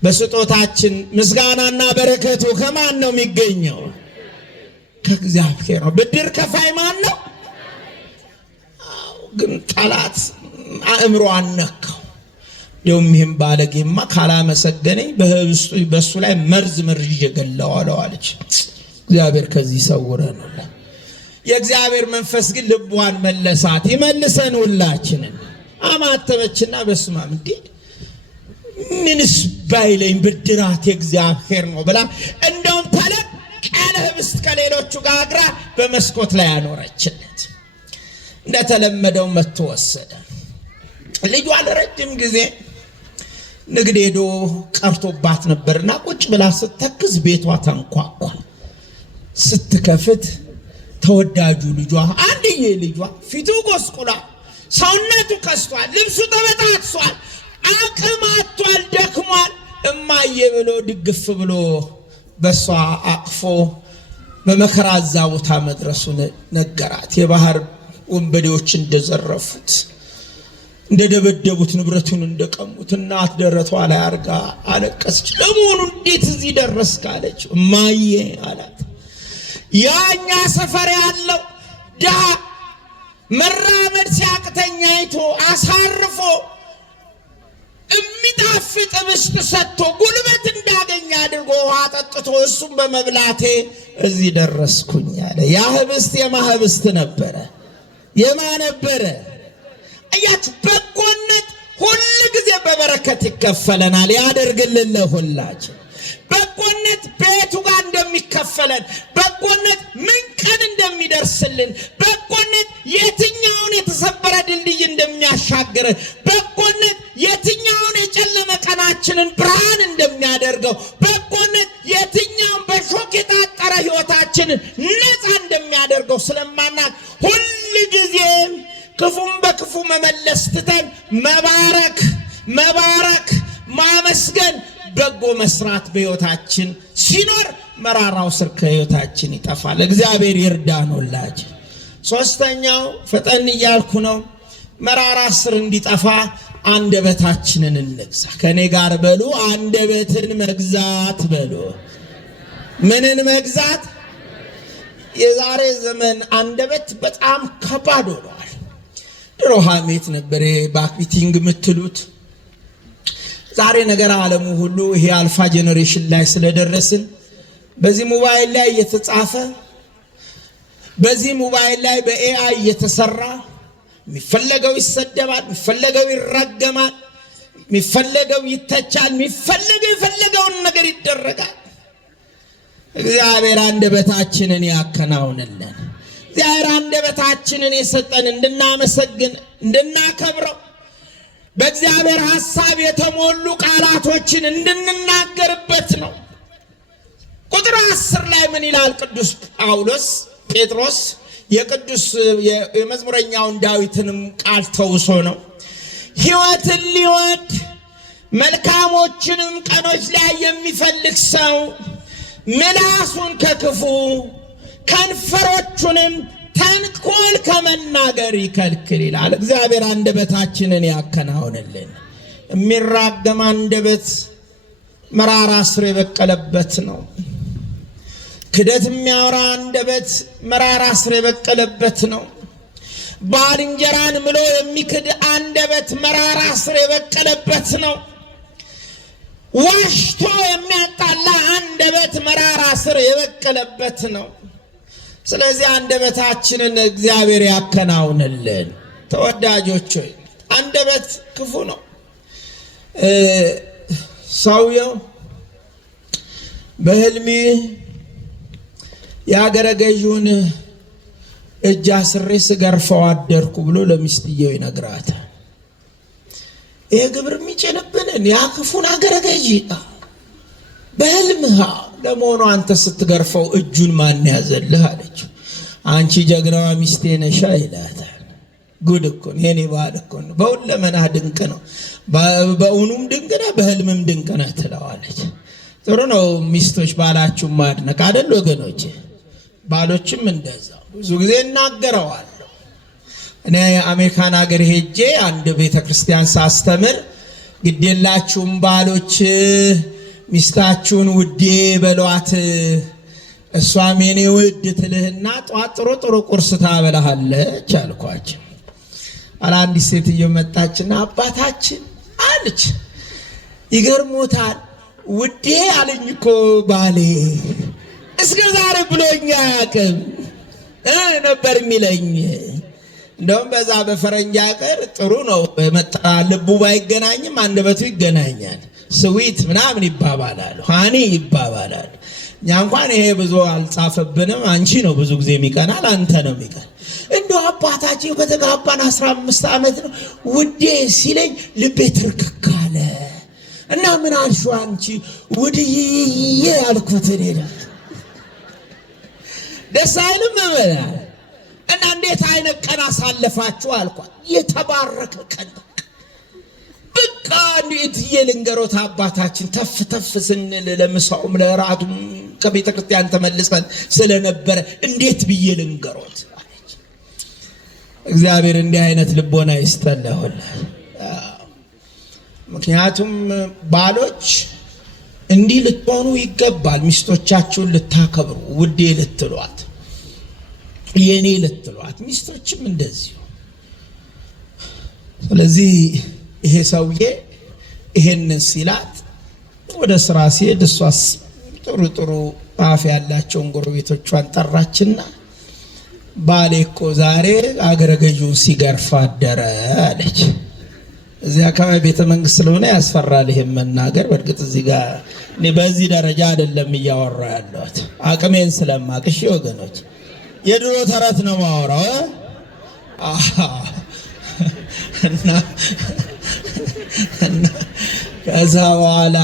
በስጦታችን ምስጋናና በረከቱ ከማን ነው የሚገኘው? ከእግዚአብሔር ነው። ብድር ከፋይ ማን ነው? ግን ጠላት አእምሮዋን ነካው። ደም ይህም ባለጌማ ካላመሰገነኝ በሱ ላይ መርዝ እየገለዋለሁ አለች። እግዚአብሔር ከዚህ ሰውረን። የእግዚአብሔር መንፈስ ግን ልቧን መለሳት። ይመልሰን ሁላችንን። አማተበችና በስማም እንዴ ምንስ ባይለኝ ብድራት የእግዚአብሔር ነው ብላ እንደውም ተለቅ ያለ ህብስት ከሌሎቹ ጋር አግራ በመስኮት ላይ ያኖረችለት። እንደተለመደው መጥቶ ወሰደ። ልጇ ለረጅም ጊዜ ንግድ ሄዶ ቀርቶባት ነበርና ቁጭ ብላ ስትተክዝ ቤቷ ተንኳኳ። ስትከፍት ተወዳጁ ልጇ አንድዬ ልጇ ፊቱ ጎስቁላ፣ ሰውነቱ ከስቷል፣ ልብሱ ተበጣጥሷል፣ አቅም አጥቷል፣ ደክሟል። እማዬ ብሎ ድግፍ ብሎ በሷ አቅፎ በመከራ እዛ ቦታ መድረሱን ነገራት። የባህር ወንበዴዎች እንደዘረፉት፣ እንደደበደቡት፣ ንብረቱን እንደቀሙት እናት ደረቷ ላይ አርጋ አለቀሰች። ለመሆኑ እንዴት እዚህ ደረስክ አለች። እማዬ አላት፣ ያኛ ሰፈር ያለው ድሃ መራመድ ሲያቅተኛ አይቶ አሳርፎ የሚጣፍጥ ህብስት ሰጥቶ ጉልበት እንዳገኝ አድርጎ ውሃ ጠጥቶ እሱም በመብላቴ እዚህ ደረስኩኝ አለ። ያ ህብስት የማ ህብስት ነበረ? የማ ነበረ? አያችሁ፣ በጎነት ሁል ጊዜ በበረከት ይከፈለናል። ያደርግልን ለሁላችን። በጎነት ቤቱ ጋር እንደሚከፈለን፣ በጎነት ምን ቀን እንደሚደርስልን፣ በጎነት የትኛውን የተሰበረ ድልድይ እንደሚያሻግረን፣ በጎነት የትኛውን የጨለመ ቀናችንን ብርሃን እንደሚያደርገው፣ በጎነት የትኛውን በሾክ የታጠረ ህይወታችንን ነፃ እንደሚያደርገው ስለማናቅ ሁል ጊዜ ክፉም በክፉ መመለስ ትተን መባረክ፣ ማመስገን፣ በጎ መስራት በህይወታችን ሲኖር መራራው ስር ከህይወታችን ይጠፋል። እግዚአብሔር ይርዳን ሁላችን። ሶስተኛው ፈጠን እያልኩ ነው። መራራ ስር እንዲጠፋ አንደበታችንን እንግዛ። ከኔ ጋር በሉ፣ አንደበትን መግዛት በሉ። ምንን መግዛት? የዛሬ ዘመን አንደበት በጣም ከባድ ሆኗል። ድሮ ሐሜት ነበር ባክቢቲንግ የምትሉት። ዛሬ ነገር ዓለሙ ሁሉ ይሄ አልፋ ጄኔሬሽን ላይ ስለደረስን በዚህ ሞባይል ላይ እየተጻፈ በዚህ ሞባይል ላይ በኤአይ እየተሰራ የሚፈለገው ይሰደባል፣ የሚፈለገው ይረገማል፣ የሚፈለገው ይተቻል፣ የሚፈለገውን ነገር ይደረጋል። እግዚአብሔር አንደበታችንን ያከናውንልን። እግዚአብሔር አንደበታችንን የሰጠን እንድናመሰግን፣ እንድናከብረው፣ በእግዚአብሔር ሐሳብ የተሞሉ ቃላቶችን እንድንናገርበት ነው። ቁጥር 10 ላይ ምን ይላል? ቅዱስ ጴጥሮስ የመዝሙረኛውን ዳዊትንም ቃል ተውሶ ነው። ሕይወትን ሊወድ መልካሞችንም ቀኖች ላይ የሚፈልግ ሰው ምላሱን ከክፉ ከንፈሮቹንም ተንኮል ከመናገር ይከልክል ይላል። እግዚአብሔር አንደበታችንን ያከናውንልን። የሚራገም አንደበት መራራ ስር የበቀለበት ነው። ክደት የሚያወራ አንደበት መራራ ስር የበቀለበት ነው። ባልንጀራን ምሎ የሚክድ አንደበት መራራ ስር የበቀለበት ነው። ዋሽቶ የሚያጣላ አንደበት መራራ ስር የበቀለበት ነው። ስለዚህ አንደበታችንን እግዚአብሔር ያከናውንልን። ተወዳጆች ሆይ አንደበት ክፉ ነው። ሰውየው በህልሜ የአገረ ገዥውን እጅ አስሬ ስገርፈው አደርኩ ብሎ ለሚስትየው ይነግራታል። ይሄ ግብር የሚጭንብንን ያ ክፉን አገረ ገዥ በህልምህ ለመሆኑ አንተ ስትገርፈው እጁን ማን ያዘልህ አለችው። አንቺ ጀግናዋ ሚስቴ ነሻ ይላታል። ጉድ እኮ ነው የኔ ባል እኮ ነው። በሁለመናህ ድንቅ ነው፣ በእውኑም ድንቅ ነው፣ በህልምም ድንቅ ነው ትለዋለች። ጥሩ ነው ሚስቶች ባላችሁን ማድነቅ አይደል ወገኖች? ባሎችም እንደዛው ብዙ ጊዜ እናገረዋለሁ። እኔ አሜሪካን ሀገር ሄጄ አንድ ቤተክርስቲያን ሳስተምር ግዴላችሁም ባሎች ሚስታችሁን ውዴ በሏት፣ እሷም የኔ ውድ ትልህና ጧት ጥሩ ጥሩ ቁርስ ታበላሃለች አልኳቸው። አንዲት ሴትዮ መጣችና አባታችን አለች፣ ይገርሞታል ውዴ አለኝ እኮ ባሌ እስከ ዛሬ ብሎኛ አያውቅም ነበር የሚለኝ። እንደውም በዛ በፈረንጅ ሀገር ጥሩ ነው መጣ ልቡ ባይገናኝም አንደበቱ ይገናኛል። ስዊት ምናምን ይባባላሉ፣ ሃኒ ይባባላሉ። እኛ እንኳን ይሄ ብዙ አልጻፈብንም። አንቺ ነው ብዙ ጊዜ የሚቀናል፣ አንተ ነው የሚቀናል። እንደው አባታችን ከተጋባን 15 ዓመት ነው ውዴ ሲለኝ ልቤ ትርክክ አለ እና ምን አልሽው አንቺ ውድዬ ያልኩት እኔ ነው። ደስ አይልም ማለት እና እንዴት አይነት ቀን አሳለፋችሁ አልኳት። የተባረከ ቀን በቃ እንዴት የልንገሮት አባታችን ተፍ ተፍ ስንል ለምሳውም ለራቱም ከቤተ ክርስቲያን ተመልሰን ስለነበረ እንዴት ብዬ ልንገሮት አለች። እግዚአብሔር እንዲህ አይነት ልቦና ይስጠላል። ምክንያቱም ባሎች እንዲህ ልትሆኑ ይገባል። ሚስቶቻችሁን ልታከብሩ፣ ውዴ ልትሏት፣ የኔ ልትሏት፣ ሚስቶችም እንደዚሁ። ስለዚህ ይሄ ሰውዬ ይሄንን ሲላት ወደ ስራ ሲሄድ እሷስ ጥሩ ጥሩ አፍ ያላቸውን ጎረቤቶቿን ጠራችና ባሌ እኮ ዛሬ አገረ ገዢውን ሲገርፍ አደረ አለች። እዚህ አካባቢ ቤተ መንግስት ስለሆነ ያስፈራል ይሄን መናገር። በእርግጥ እዚህ ጋር እኔ በዚህ ደረጃ አይደለም እያወራ ያለሁት አቅሜን ስለማቅሽ ወገኖች፣ የድሮ ተረት ነው ማወራው እና ከዛ በኋላ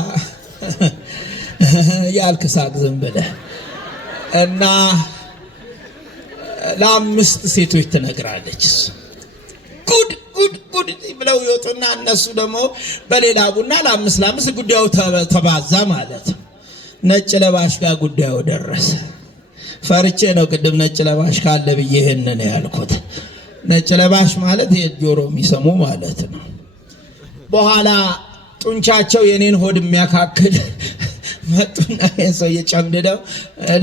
ያልክ ሳቅ ዝም ብለህ እና ለአምስት ሴቶች ትነግራለች። ጉድ ጉድ ጉድ ብለው ይወጡና እነሱ ደግሞ በሌላ ቡና ለአምስት ጉዳዩ ተባዛ ማለት ነው። ነጭ ለባሽ ጋር ጉዳዩ ደረሰ። ፈርቼ ነው ቅድም ነጭ ለባሽ ካለ ብዬ ይሄንን ያልኩት። ነጭ ለባሽ ማለት የጆሮ የሚሰሙ ማለት ነው። በኋላ ጡንቻቸው የኔን ሆድ የሚያካክል መጡና ይሄን ሰው እየጨምድደው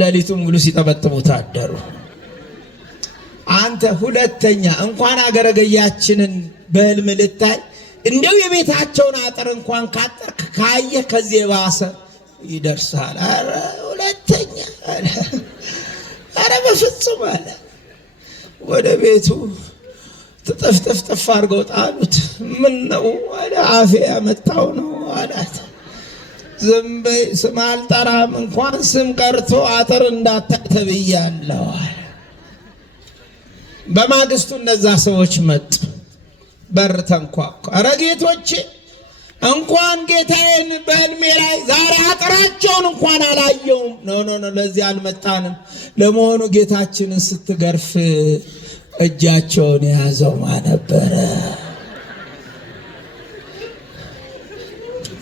ሌሊቱን ሙሉ ሲጠበጥቡት አደሩ። አንተ ሁለተኛ እንኳን አገረ ገያችንን በህልም ልታይ እንደው የቤታቸውን አጥር እንኳን ካጠርክ ካየ ከዚህ የባሰ ይደርሳል። አረ ሁለተኛ አረ በፍጹም አለ። ወደ ቤቱ ተጠፍጠፍ አድርገው ጣሉት። ምን ነው ወደ አፌ ያመጣው ነው አላት። ዝም በይ ስም አልጠራም፣ እንኳን ስም ቀርቶ አጥር እንዳታተብያለሁ። በማግስቱ እነዛ ሰዎች መጡ። በር ተንኳኳ። ኧረ ጌቶቼ እንኳን ጌታዬን በህልሜ ላይ ዛሬ አጥራቸውን እንኳን አላየውም። ኖ ለዚህ አልመጣንም። ለመሆኑ ጌታችንን ስትገርፍ እጃቸውን የያዘው ማን ነበረ?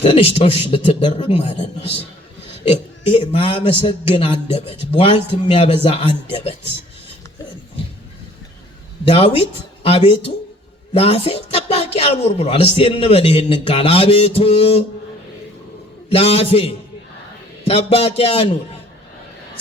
ትንሽ ጦሽ ልትደረግ ማለት ነው። ይሄ ማመሰግን አንደበት፣ ቧልት የሚያበዛ አንደበት። ዳዊት አቤቱ ለአፌ ጠባቂ አኑር ብሏል። እስቲ እንበል ይሄንን ቃል አቤቱ ለአፌ ጠባቂ አኑር።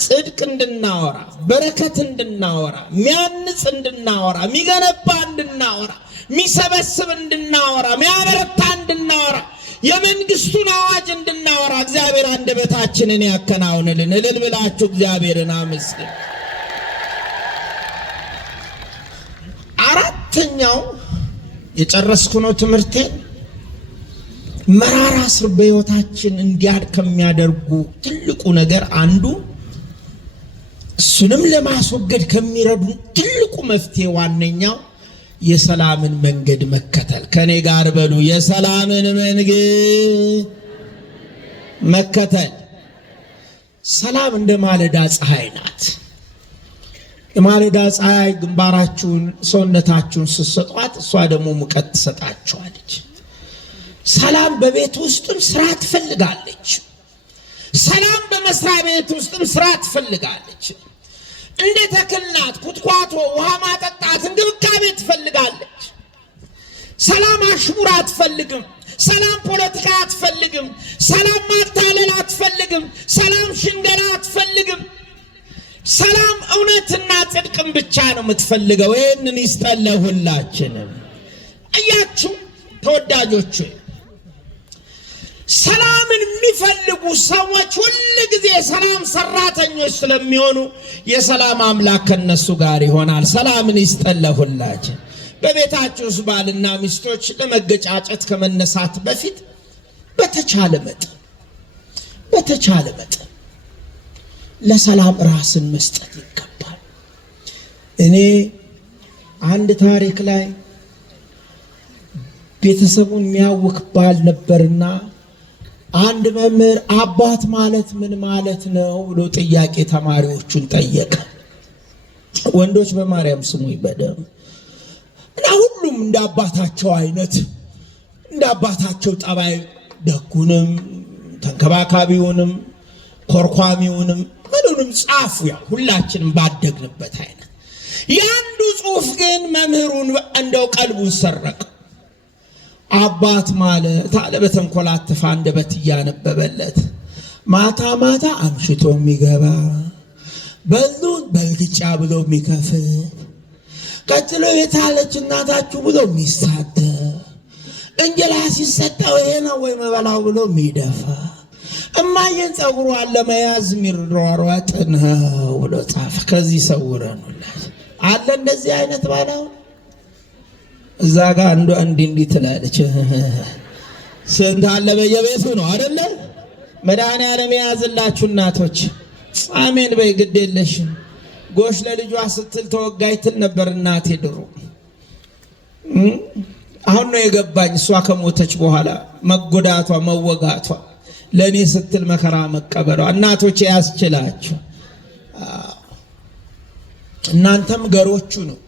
ጽድቅ እንድናወራ፣ በረከት እንድናወራ፣ ሚያንጽ እንድናወራ፣ ሚገነባ እንድናወራ፣ ሚሰበስብ እንድናወራ፣ ሚያበረታ እንድናወራ፣ የመንግስቱን አዋጅ እንድናወራ እግዚአብሔር አንደበታችንን ያከናውንልን። እልል ብላችሁ እግዚአብሔርን አመስግኑ። አራተኛው የጨረስኩ ነው ትምህርቴን። መራራ ስር በሕይወታችን እንዲያድግ ከሚያደርጉ ትልቁ ነገር አንዱ እሱንም ለማስወገድ ከሚረዱ ትልቁ መፍትሄ ዋነኛው የሰላምን መንገድ መከተል። ከኔ ጋር በሉ የሰላምን መንገድ መከተል። ሰላም እንደ ማለዳ ፀሐይ ናት። የማለዳ ፀሐይ ግንባራችሁን ሰውነታችሁን ስትሰጧት እሷ ደግሞ ሙቀት ትሰጣችኋለች። ሰላም በቤት ውስጥም ስራ ትፈልጋለች። ሰላም በመስሪያ ቤት ውስጥም ስራ ትፈልጋለች። እንደ ተክል ናት። ኩትኳቶ፣ ውሃ ማጠጣት፣ እንክብካቤ ትፈልጋለች። ሰላም አሽሙር አትፈልግም። ሰላም ፖለቲካ አትፈልግም። ሰላም ማታለል አትፈልግም። ሰላም ሽንገላ አትፈልግም። ሰላም እውነትና ጽድቅም ብቻ ነው የምትፈልገው። ይህንን ይስጠን ለሁላችንም። እያችሁ ተወዳጆች፣ ሰላምን የሚፈልጉ ሰዎች ሁል ጊዜ ሰላም ሰራተኞች ስለሚሆኑ የሰላም አምላክ ከነሱ ጋር ይሆናል። ሰላምን ይስጠን ለሁላችን። በቤታችሁ ውስጥ ባልና ሚስቶች ለመገጫጨት ከመነሳት በፊት በተቻለ መጠን ለሰላም ራስን መስጠት ይገባል። እኔ አንድ ታሪክ ላይ ቤተሰቡን የሚያውክ ባል ነበርና አንድ መምህር አባት ማለት ምን ማለት ነው ብሎ ጥያቄ ተማሪዎቹን ጠየቀ። ወንዶች በማርያም ስሙ ይበደም እና ሁሉም እንደ አባታቸው አይነት እንደ አባታቸው ጠባይ ደጉንም ተንከባካቢውንም ኮርኳሚውንም ምኑንም ጻፉ። ያው ሁላችንም ባደግንበት አይነት። ያንዱ ጽሑፍ ግን መምህሩን እንደው ቀልቡን ሰረቀ። አባት ማለት አለ በተንኮላተፈ አንደበት እያነበበለት ማታ ማታ አምሽቶ የሚገባ በሉን በልግጫ ብሎ የሚከፍል ቀጥሎ የታለች እናታችሁ ብሎ የሚሳደብ እንጀራ ሲሰጠው ይሄ ነው ወይ መበላው ብሎ የሚደፋ እማየን ጸጉሯን ለመያዝ የሚሯሯጥ ነው ብሎ ጻፈ። ከዚህ ሰውረኑላችሁ አለ እንደዚህ አይነት ባላው እዛ ጋር አንዱ እንዲህ ትላለች። ስንት አለ በየቤቱ ነው አይደለ? መድኃኒዓለም የያዝላችሁ እናቶች አሜን በይ። ግድ የለሽም ጎሽ ለልጇ ስትል ተወጋይ ትል ነበር እናቴ ድሮ። አሁን ነው የገባኝ እሷ ከሞተች በኋላ መጎዳቷ መወጋቷ ለእኔ ስትል መከራ መቀበሏ። እናቶች ያስችላችሁ። እናንተም ገሮቹ ነው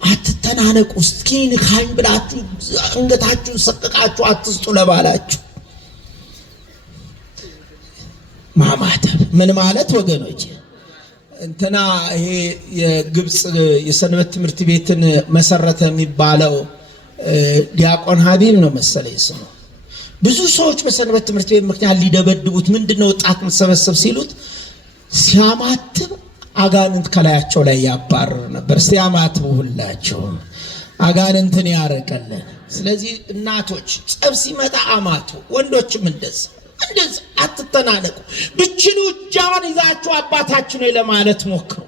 አትተናነቁ። እስኪን ካኝ ብላችሁ አንገታችሁን ሰቅቃችሁ አትስጡ ለባላችሁ። ማማተብ ምን ማለት ወገኖች? እንትና ይሄ የግብጽ የሰንበት ትምህርት ቤትን መሰረተ የሚባለው ዲያቆን ሀቢብ ነው መሰለኝ ስሙ። ብዙ ሰዎች በሰንበት ትምህርት ቤት ምክንያት ሊደበድቡት ምንድነው ወጣት መሰበሰብ ሲሉት ሲያማትብ አጋንንት ከላያቸው ላይ ያባረር ነበር። ሲያማትቡ ሁላቸው አጋንንትን ያረቀልን። ስለዚህ እናቶች ጸብ ሲመጣ አማቱ፣ ወንዶችም እንደዛ አትተናነቁ። ብችሉ እጃውን ይዛችሁ አባታችን ነው ለማለት ሞክሩ።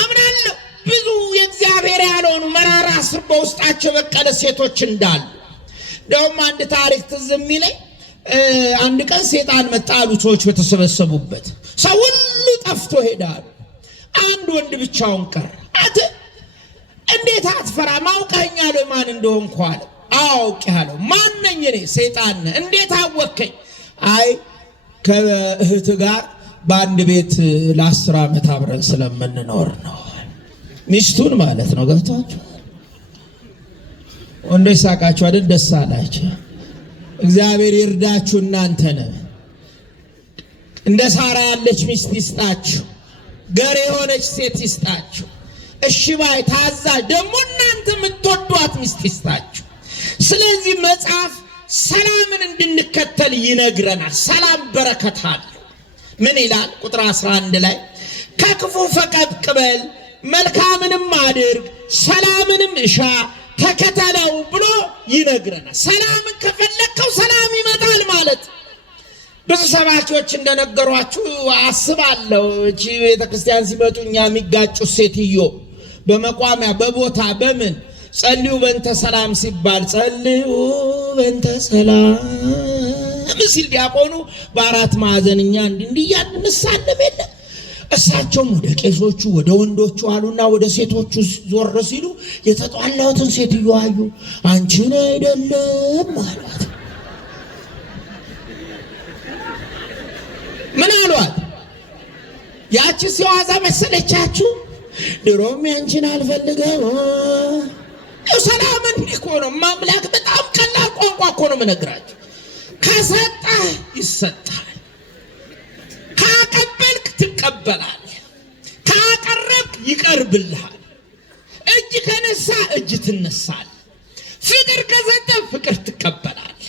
አምናለሁ ብዙ የእግዚአብሔር ያልሆኑ መራራ ስር በውስጣቸው በቀለ ሴቶች እንዳሉ። እንደውም አንድ ታሪክ ትዝ የሚለኝ አንድ ቀን ሴጣን መጣ አሉ ሰዎች በተሰበሰቡበት። ሰው ሁሉ ጠፍቶ ሄዳሉ። አንድ ወንድ ብቻውን ቀረ። እንዴት አትፈራም? አውቀኸኛል ወይ ማን እንደሆንኩ አለ። አውቄሃለሁ። ማን ነኝ እኔ? ሰይጣን ነህ። እንዴት አወከኝ? አይ ከእህት ጋር በአንድ ቤት ለ10 ዓመት አብረን ስለምንኖር ነው። ሚስቱን ማለት ነው። ገብታችሁ ወንዶች ሳቃችሁ አይደል? ደስ አላችሁ። እግዚአብሔር ይርዳችሁ። እናንተን እንደ ሳራ ያለች ሚስት ይስጣችሁ። ገር የሆነች ሴት ይስጣችሁ። እሺ ባይ ታዛዥ ደግሞ እናንተ የምትወዷት ሚስት ይስጣችሁ። ስለዚህ መጽሐፍ ሰላምን እንድንከተል ይነግረናል። ሰላም በረከት አለው። ምን ይላል? ቁጥር 11 ላይ ከክፉ ፈቀቅ በል መልካምንም አድርግ ሰላምንም እሻ ተከተለው ብሎ ይነግረናል። ሰላምን ከፈለከው ሰላም ይመጣል ማለት። ብዙ ሰባኪዎች እንደነገሯችሁ አስባለሁ። እቺ ቤተክርስቲያን ሲመጡ እኛ የሚጋጩት ሴትዮ በመቋሚያ በቦታ በምን ጸልዩ በእንተ ሰላም ሲባል ጸልዩ በእንተ ሰላም ሲል ዲያቆኑ በአራት ማዕዘንኛ እንዲህ ያንሳለም የለ። እሳቸውም ወደ ቄሶቹ ወደ ወንዶቹ አሉና ወደ ሴቶቹ ዞር ሲሉ የተጣላሁትን ሴትዮ አዩ። አንቺን አይደለም አሏት። ምን አሏት? ያቺ ሲዋዛ መሰለቻችሁ? ድሮም ያንቺን አልፈልገም። ሰላምን እኮ ነው ማምላክ። በጣም ቀላል ቋንቋ እኮ ነው የምነግራችሁ። ከሰጠህ ይሰጣል፣ ካቀበልክ ትቀበላለህ፣ ካቀረብክ ይቀርብልሃል። እጅ ከነሳ እጅ ትነሳል። ፍቅር ከሰጠ ፍቅር ትቀበላለህ።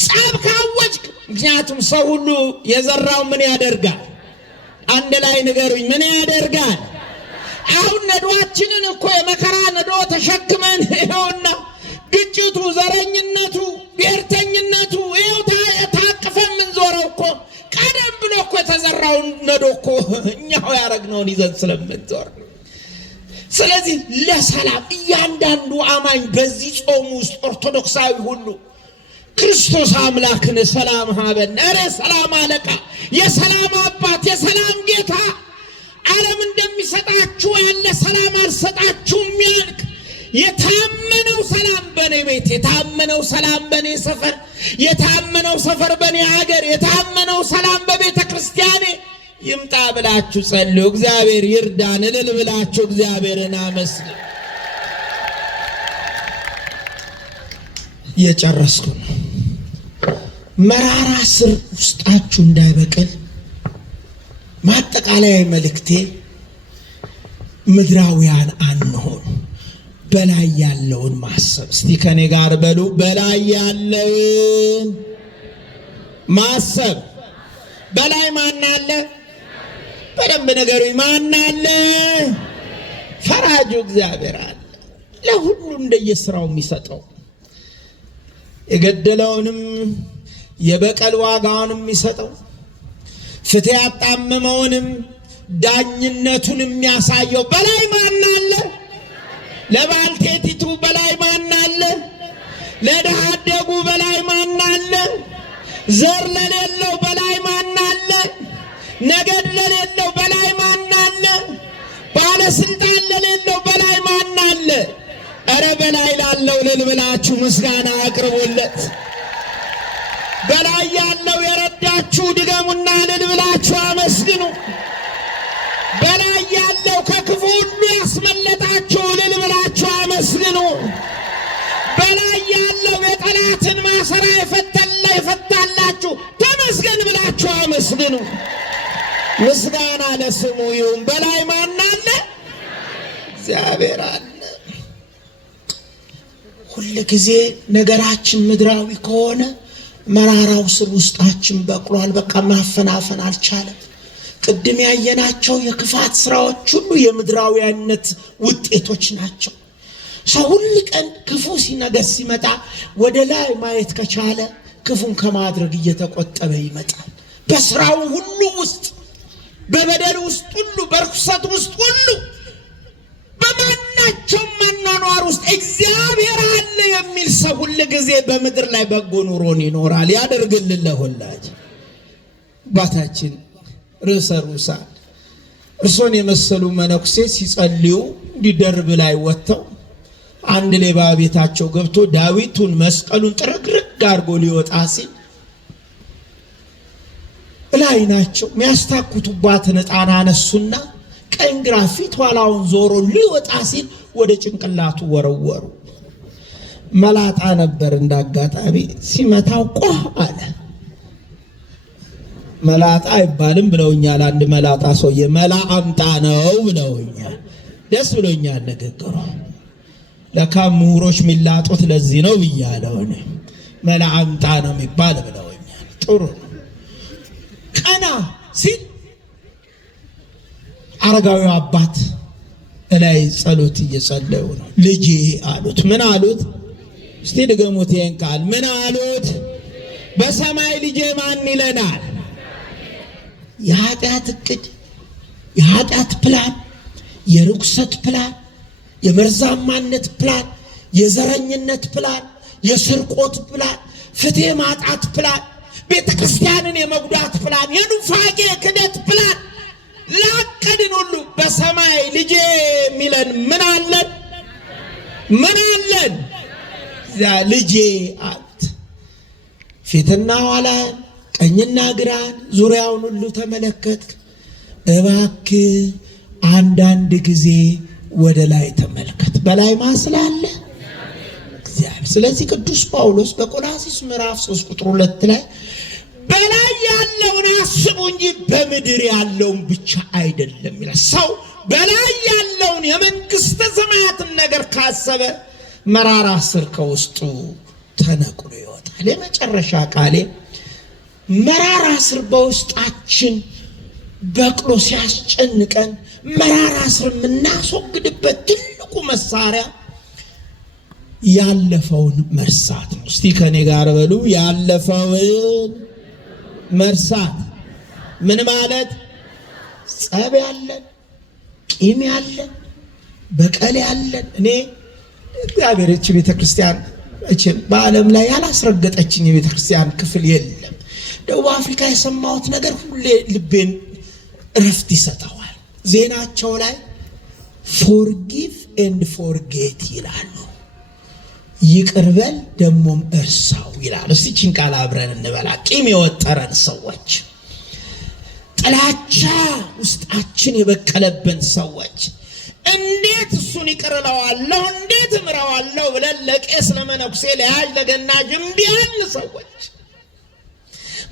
ጸብ ካወጅክ፣ ምክንያቱም ሰው ሁሉ የዘራው ምን ያደርጋል? አንድ ላይ ንገሩኝ፣ ምን ያደርጋል? አሁን ነዶአችንን እኮ የመከራ ነዶ ተሸክመን ይኸውና ግጭቱ፣ ዘረኝነቱ፣ ብሔርተኝነቱ ይኸው ታቅፈን የምንዞረው እኮ ቀደም ብሎ እኮ የተዘራውን ነዶ እኮ እኛው ያረግነውን ይዘን ስለምንዞር። ስለዚህ ለሰላም እያንዳንዱ አማኝ በዚህ ጾም ውስጥ ኦርቶዶክሳዊ ሁሉ ክርስቶስ አምላክን ሰላም ሀበነ፣ ኧረ ሰላም አለቃ፣ የሰላም አባት፣ የሰላም ጌታ ዓለም እንደሚሰጣችሁ ያለ ሰላም አልሰጣችሁም ያልክ የታመነው ሰላም በኔ ቤት፣ የታመነው ሰላም በኔ ሰፈር፣ የታመነው ሰፈር በኔ ሀገር፣ የታመነው ሰላም በቤተ ክርስቲያኔ ይምጣ ብላችሁ ጸልዩ። እግዚአብሔር ይርዳን። እልል ብላችሁ እግዚአብሔርን አመስግኑ። የጨረስኩ ነው። መራራ ስር ውስጣችሁ እንዳይበቅል ማጠቃለያ መልእክቴ ምድራውያን አንሆን፣ በላይ ያለውን ማሰብ። እስቲ ከኔ ጋር በሉ፣ በላይ ያለውን ማሰብ። በላይ ማን አለ? በደንብ ነገሩኝ። ማን አለ? ፈራጁ እግዚአብሔር አለ። ለሁሉ እንደየስራው የሚሰጠው የገደለውንም የበቀል ዋጋውንም የሚሰጠው ፍትሕ ያጣመመውንም ዳኝነቱን የሚያሳየው በላይ ማን አለ? ለባልቴቲቱ በላይ ማን አለ? ለድሃ አደጉ በላይ ማን አለ? ዘር ለሌለው በላይ ማን አለ? ነገድ ለሌለው በላይ ማን አለ? ባለስልጣን ለሌለው በላይ ማን አለ? ኧረ በላይ ላለው እልል ብላችሁ ምስጋና አቅርቡለት። በላይ ያለው የረዳችሁ ድገሙና እልል ብላችሁ አመስግኑ። በላይ ያለው ከክፉ ሁሉ ያስመለጣችሁ እልል ብላችሁ አመስግኑ። በላይ ያለው የጠላትን ማሰራ የፈታላችሁ ተመስገን ብላችሁ አመስግኑ። ምስጋና ለስሙ ይሁን። በላይ ማን አለ? እግዚአብሔር አለ። ሁል ጊዜ ነገራችን ምድራዊ ከሆነ መራራው ስር ውስጣችን በቅሏል። በቃ ማፈናፈን አልቻለም። ቅድም ያየናቸው የክፋት ስራዎች ሁሉ የምድራዊያነት ውጤቶች ናቸው። ሰው ሁሉ ቀን ክፉ ነገር ሲመጣ ወደ ላይ ማየት ከቻለ ክፉን ከማድረግ እየተቆጠበ ይመጣል። በስራው ሁሉ ውስጥ፣ በበደል ውስጥ ሁሉ፣ በርኩሰት ውስጥ ሁሉ፣ በማናቸው ማኗኗር ውስጥ እግዚአብሔር አለ የሚል ሰው ሁሉ ጊዜ በምድር ላይ በጎ ኑሮን ይኖራል። ያደርግልን ለሁላችን። አባታችን ርዕሰ ሩሳን እርሶን የመሰሉ መነኩሴ ሲጸልዩ እንዲደርብ ላይ ወጥተው አንድ ሌባ ቤታቸው ገብቶ ዳዊቱን መስቀሉን ጥርግርግ አድርጎ ሊወጣ ሲል ላይ ናቸው የሚያስታኩቱባትን ዕጣን አነሱና ቀኝ ግራ ፊት ኋላውን ዞሮ ሊወጣ ሲል ወደ ጭንቅላቱ ወረወሩ። መላጣ ነበር። እንዳጋጣሚ ሲመታው ቆህ አለ። መላጣ አይባልም ብለውኛል። አንድ መላጣ ሰውዬ መላ አምጣ ነው ብለውኛል። ደስ ብሎኛል ንግግሩ። ለካ ምሁሮች የሚላጡት ለዚህ ነው ብያለሁ እኔ። መላ አምጣ ነው የሚባል ብለውኛል። ጥሩ ነው። ቀና ሲል አረጋዊው አባት እላይ ጸሎት እየጸለዩ ነው። ልጄ አሉት። ምን አሉት? እስቲ ድገሙት ይሄን ቃል። ምን አሉት? በሰማይ ልጄ ማን ይለናል? የኃጢአት እቅድ፣ የኃጢአት ፕላን፣ የርኩሰት ፕላን፣ የመርዛማነት ፕላን፣ የዘረኝነት ፕላን፣ የስርቆት ፕላን፣ ፍትህ ማጣት ፕላን፣ ቤተ ክርስቲያንን የመጉዳት ፕላን፣ የኑፋቄ ክደት ፕላን ላቀድን ሁሉ በሰማይ ልጄ የሚለን ምን አለን? ምን አለን? ልጄ አሉት። ፊትና ኋላን ቀኝና ግራን ዙሪያውን ሁሉ ተመለከትክ። እባክህ አንዳንድ ጊዜ ወደ ላይ ተመልከት። በላይ ማስላለ እግዚአብሔር። ስለዚህ ቅዱስ ጳውሎስ በቆላስይስ ምዕራፍ 3 ቁጥር 2 ላይ በላይ ያለውን አስቡ እንጂ በምድር ያለውን ብቻ አይደለም ይላል። ሰው በላይ ያለውን የመንግስተ ሰማያትን ነገር ካሰበ መራራ ስር ከውስጡ ተነቅሎ ይወጣል። የመጨረሻ ቃሌ መራራ ስር በውስጣችን በቅሎ ሲያስጨንቀን መራራ ስር የምናስወግድበት ትልቁ መሳሪያ ያለፈውን መርሳት ነው። እስቲ ከኔ ጋር በሉ፣ ያለፈውን መርሳት። ምን ማለት? ጸብ ያለን፣ ቂም ያለን፣ በቀል ያለን። እኔ እግዚአብሔር እቺ ቤተክርስቲያን በዓለም ላይ ያላስረገጠችኝ የቤተክርስቲያን ክፍል የለም። ደቡብ አፍሪካ የሰማሁት ነገር ሁሌ ልቤን እረፍት ይሰጠዋል። ዜናቸው ላይ ፎርጊቭ ኤንድ ፎርጌት ይላሉ። ይቅር በል ደሞም እርሳው ይላሉ። እስቲ ቺን ቃል አብረን እንበላ። ቂም የወጠረን ሰዎች፣ ጥላቻ ውስጣችን የበቀለብን ሰዎች እንዴት እሱን ይቅር እለዋለሁ እንዴት እምረዋለሁ ብለን ለቄስ ለመነኩሴ ለያዥ ለገናዥ እምቢ ያልን ሰዎች፣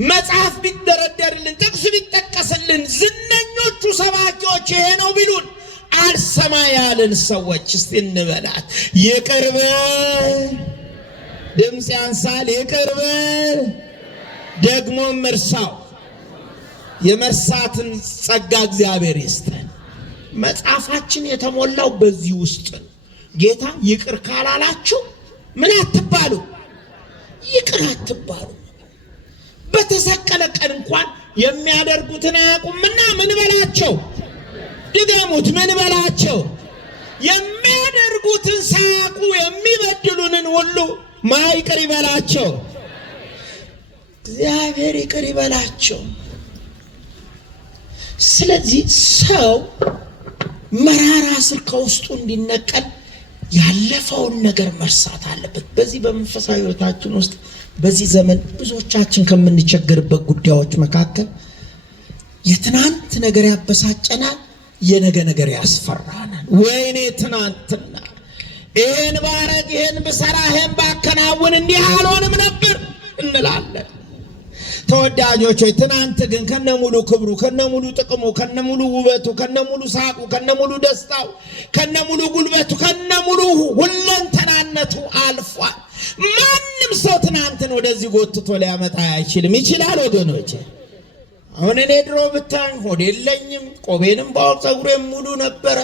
መጽሐፍ ቢደረደርልን ጥቅስ ቢጠቀስልን ዝነኞቹ ሰባኪዎች ይሄ ነው ቢሉን አልሰማ ያልን ሰዎች እስቲ እንበላት። ይቅር በል ድምፅ ያንሳል። ይቅር በል ደግሞም እርሳው። የመርሳትን ጸጋ እግዚአብሔር ይስጠን። መጽሐፋችን የተሞላው በዚህ ውስጥ ነው። ጌታ ይቅር ካላላችሁ ምን አትባሉ? ይቅር አትባሉ። በተሰቀለ ቀን እንኳን የሚያደርጉትን አያውቁምና ምን በላቸው? ድገሙት። ምን በላቸው? የሚያደርጉትን ሳያውቁ የሚበድሉንን ሁሉ ማይቅር ይበላቸው? እግዚአብሔር ይቅር ይበላቸው። ስለዚህ ሰው መራራ ስር ከውስጡ እንዲነቀል ያለፈውን ነገር መርሳት አለበት። በዚህ በመንፈሳዊ ሕይወታችን ውስጥ በዚህ ዘመን ብዙዎቻችን ከምንቸገርበት ጉዳዮች መካከል የትናንት ነገር ያበሳጨናል፣ የነገ ነገር ያስፈራናል። ወይኔ ትናንትና ይሄን ባረግ፣ ይሄን ብሰራ፣ ይሄን ባከናውን እንዲህ አልሆንም ነበር እንላለን። ተወዳጆች ሆይ ትናንት ግን ከነሙሉ ክብሩ፣ ከነሙሉ ጥቅሙ፣ ከነሙሉ ውበቱ፣ ከነሙሉ ሳቁ፣ ከነሙሉ ደስታው፣ ከነሙሉ ጉልበቱ፣ ከነሙሉ ሁለንተናነቱ አልፏል። ማንም ሰው ትናንትን ወደዚህ ጎትቶ ሊያመጣ አይችልም። ይችላል ወገኖች? አሁን እኔ ድሮ ብታኝ ሆድ የለኝም፣ ቆቤንም ባወቅ ፀጉሬም ሙሉ ነበረ።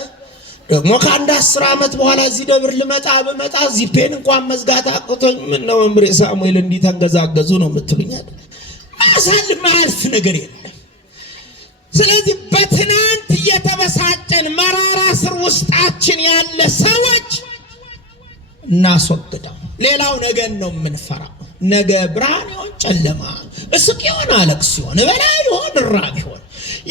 ደግሞ ከአንድ 10 ዓመት በኋላ እዚህ ደብር ብመጣ ዚፔን እንኳን መዝጋት አቅቶኝ ምን ነው መምሬ ሳሙኤል እንዲህ ተንገዛገዙ ነው የምትሉኛል። ማያልፍ ነገር የለም። ስለዚህ በትናንት እየተበሳጨን መራራ ስር ውስጣችን ያለ ሰዎች እናስወግደው። ሌላው ነገን ነው የምንፈራው። ነገ ብርሃን ይሆን ጨለማ፣ እስቅ ይሆን አለቅስ ይሆን፣ እበላ ይሆን እራብ ይሆን፣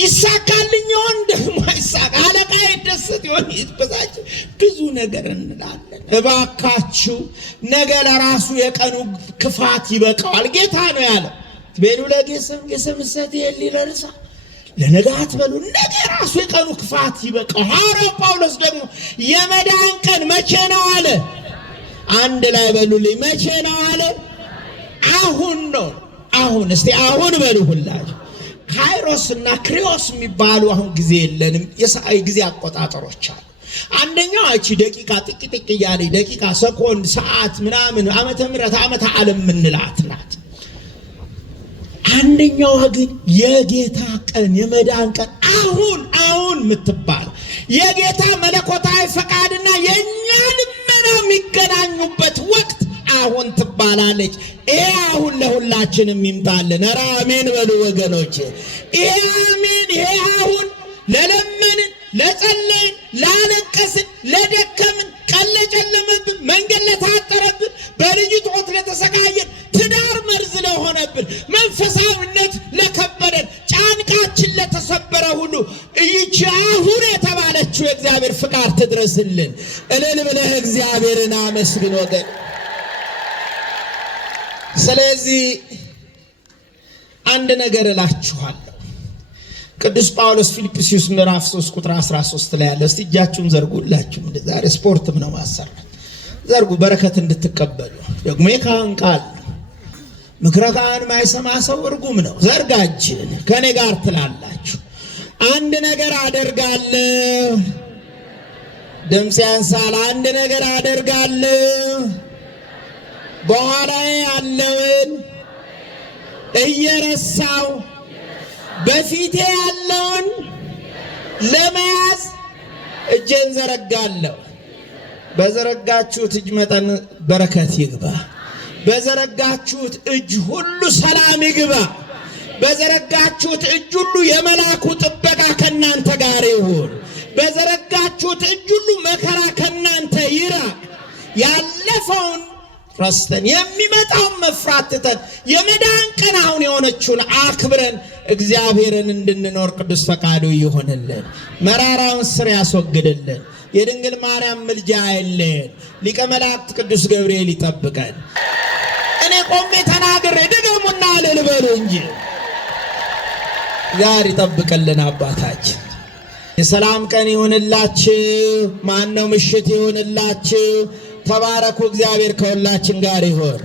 ይሳካልኝ ይሆን ደግሞ አይሳካ፣ አለቃ ይደሰት ይሆን ይበሳጭ፣ ብዙ ነገር እንላለን። እባካችሁ ነገ ለራሱ የቀኑ ክፋት ይበቃዋል። ጌታ ነው ያለው በሉ ለጌሰም የሰምሰት ይልልርሳ ለነገ አትበሉ፣ ነገ ራሱ የቀኑ ክፋት ይበቃው። ሐዋርያው ጳውሎስ ደግሞ የመዳን ቀን መቼ ነው አለ? አንድ ላይ በሉልኝ፣ መቼ ነው አለ? አሁን ነው። አሁን እስቲ አሁን በሉ ሁላችሁ። ካይሮስ እና ክሪዮስ የሚባሉ አሁን ጊዜ የለንም፣ የጊዜ አቆጣጠሮች አሉ። አንደኛው እቺ ደቂቃ ጥቂት ያለ ደቂቃ ሰኮንድ ሰዓት ምናምን ዓመተ ምህረት ዓመተ ዓለም ምንላት ናት። አንደኛው ግን የጌታ ቀን የመዳን ቀን አሁን ምትባል የጌታ መለኮታዊ ፈቃድና የኛ ልመና የሚገናኙበት ወቅት አሁን ትባላለች። ይሄ አሁን ለሁላችንም ይምጣልን። ኧረ አሜን በሉ ወገኖች። ይሄ አሜን። ይሄ አሁን ለለመንን፣ ለጸለይን፣ ላለቀስን፣ ለደከምን፣ ቀን ለጨለመብን፣ መንገድ ለታጠረብን፣ በልጅ ጦት ለተሰቃየን፣ ትዳር መርዝ ለሆነብን፣ መንፈሳዊነት ለከበደን፣ ጫንቃችን ለተሰበረ ሁሉ ይህች አሁን የተባለችው የእግዚአብሔር ፍቃድ ትድረስልን። እልል ብለህ እግዚአብሔርን አመስግን ወገን። ስለዚህ አንድ ነገር እላችኋለሁ። ቅዱስ ጳውሎስ ፊልጵስዩስ ምዕራፍ 3 ቁጥር 13 ላይ ያለ እስቲ እጃችሁን ዘርጉላችሁ። ዛሬ ስፖርትም ነው ማሰራት። ዘርጉ በረከት እንድትቀበሉ። ደግሞ የካህን ቃል ምክረ ካህን ማይሰማ ሰው እርጉም ነው። ዘርጋችን ከኔ ጋር ትላላችሁ። አንድ ነገር አደርጋለሁ። ድምፅ ያንሳል። አንድ ነገር አደርጋለሁ፣ በኋላዬ ያለውን እየረሳው በፊቴ ያለውን ለመያዝ እጄን ዘረጋለሁ። በዘረጋችሁት እጅ መጠን በረከት ይግባ። በዘረጋችሁት እጅ ሁሉ ሰላም ይግባ። በዘረጋችሁት እጅ ሁሉ የመላኩ ጥበቃ ከናንተ ጋር ይሁን። በዘረጋችሁት እጅ ሁሉ መከራ ከናንተ ይራቅ። ያለፈውን ረስተን የሚመጣውን መፍራት ትተን የመዳን ቀን አሁን የሆነችውን አክብረን እግዚአብሔርን እንድንኖር ቅዱስ ፈቃዱ ይሆንልን። መራራውን ስር ያስወግድልን። የድንግል ማርያም ምልጃ አይለየን። ሊቀ መላእክት ቅዱስ ገብርኤል ይጠብቀን። እኔ ቆሜ ተናግሬ ድገሙና እልል በሉ እንጂ ዛሬ ይጠብቀልን አባታችን። የሰላም ቀን ይሁንላችሁ። ማነው ምሽት ይሁንላችሁ። ተባረኩ። እግዚአብሔር ከሁላችን ጋር ይሁን።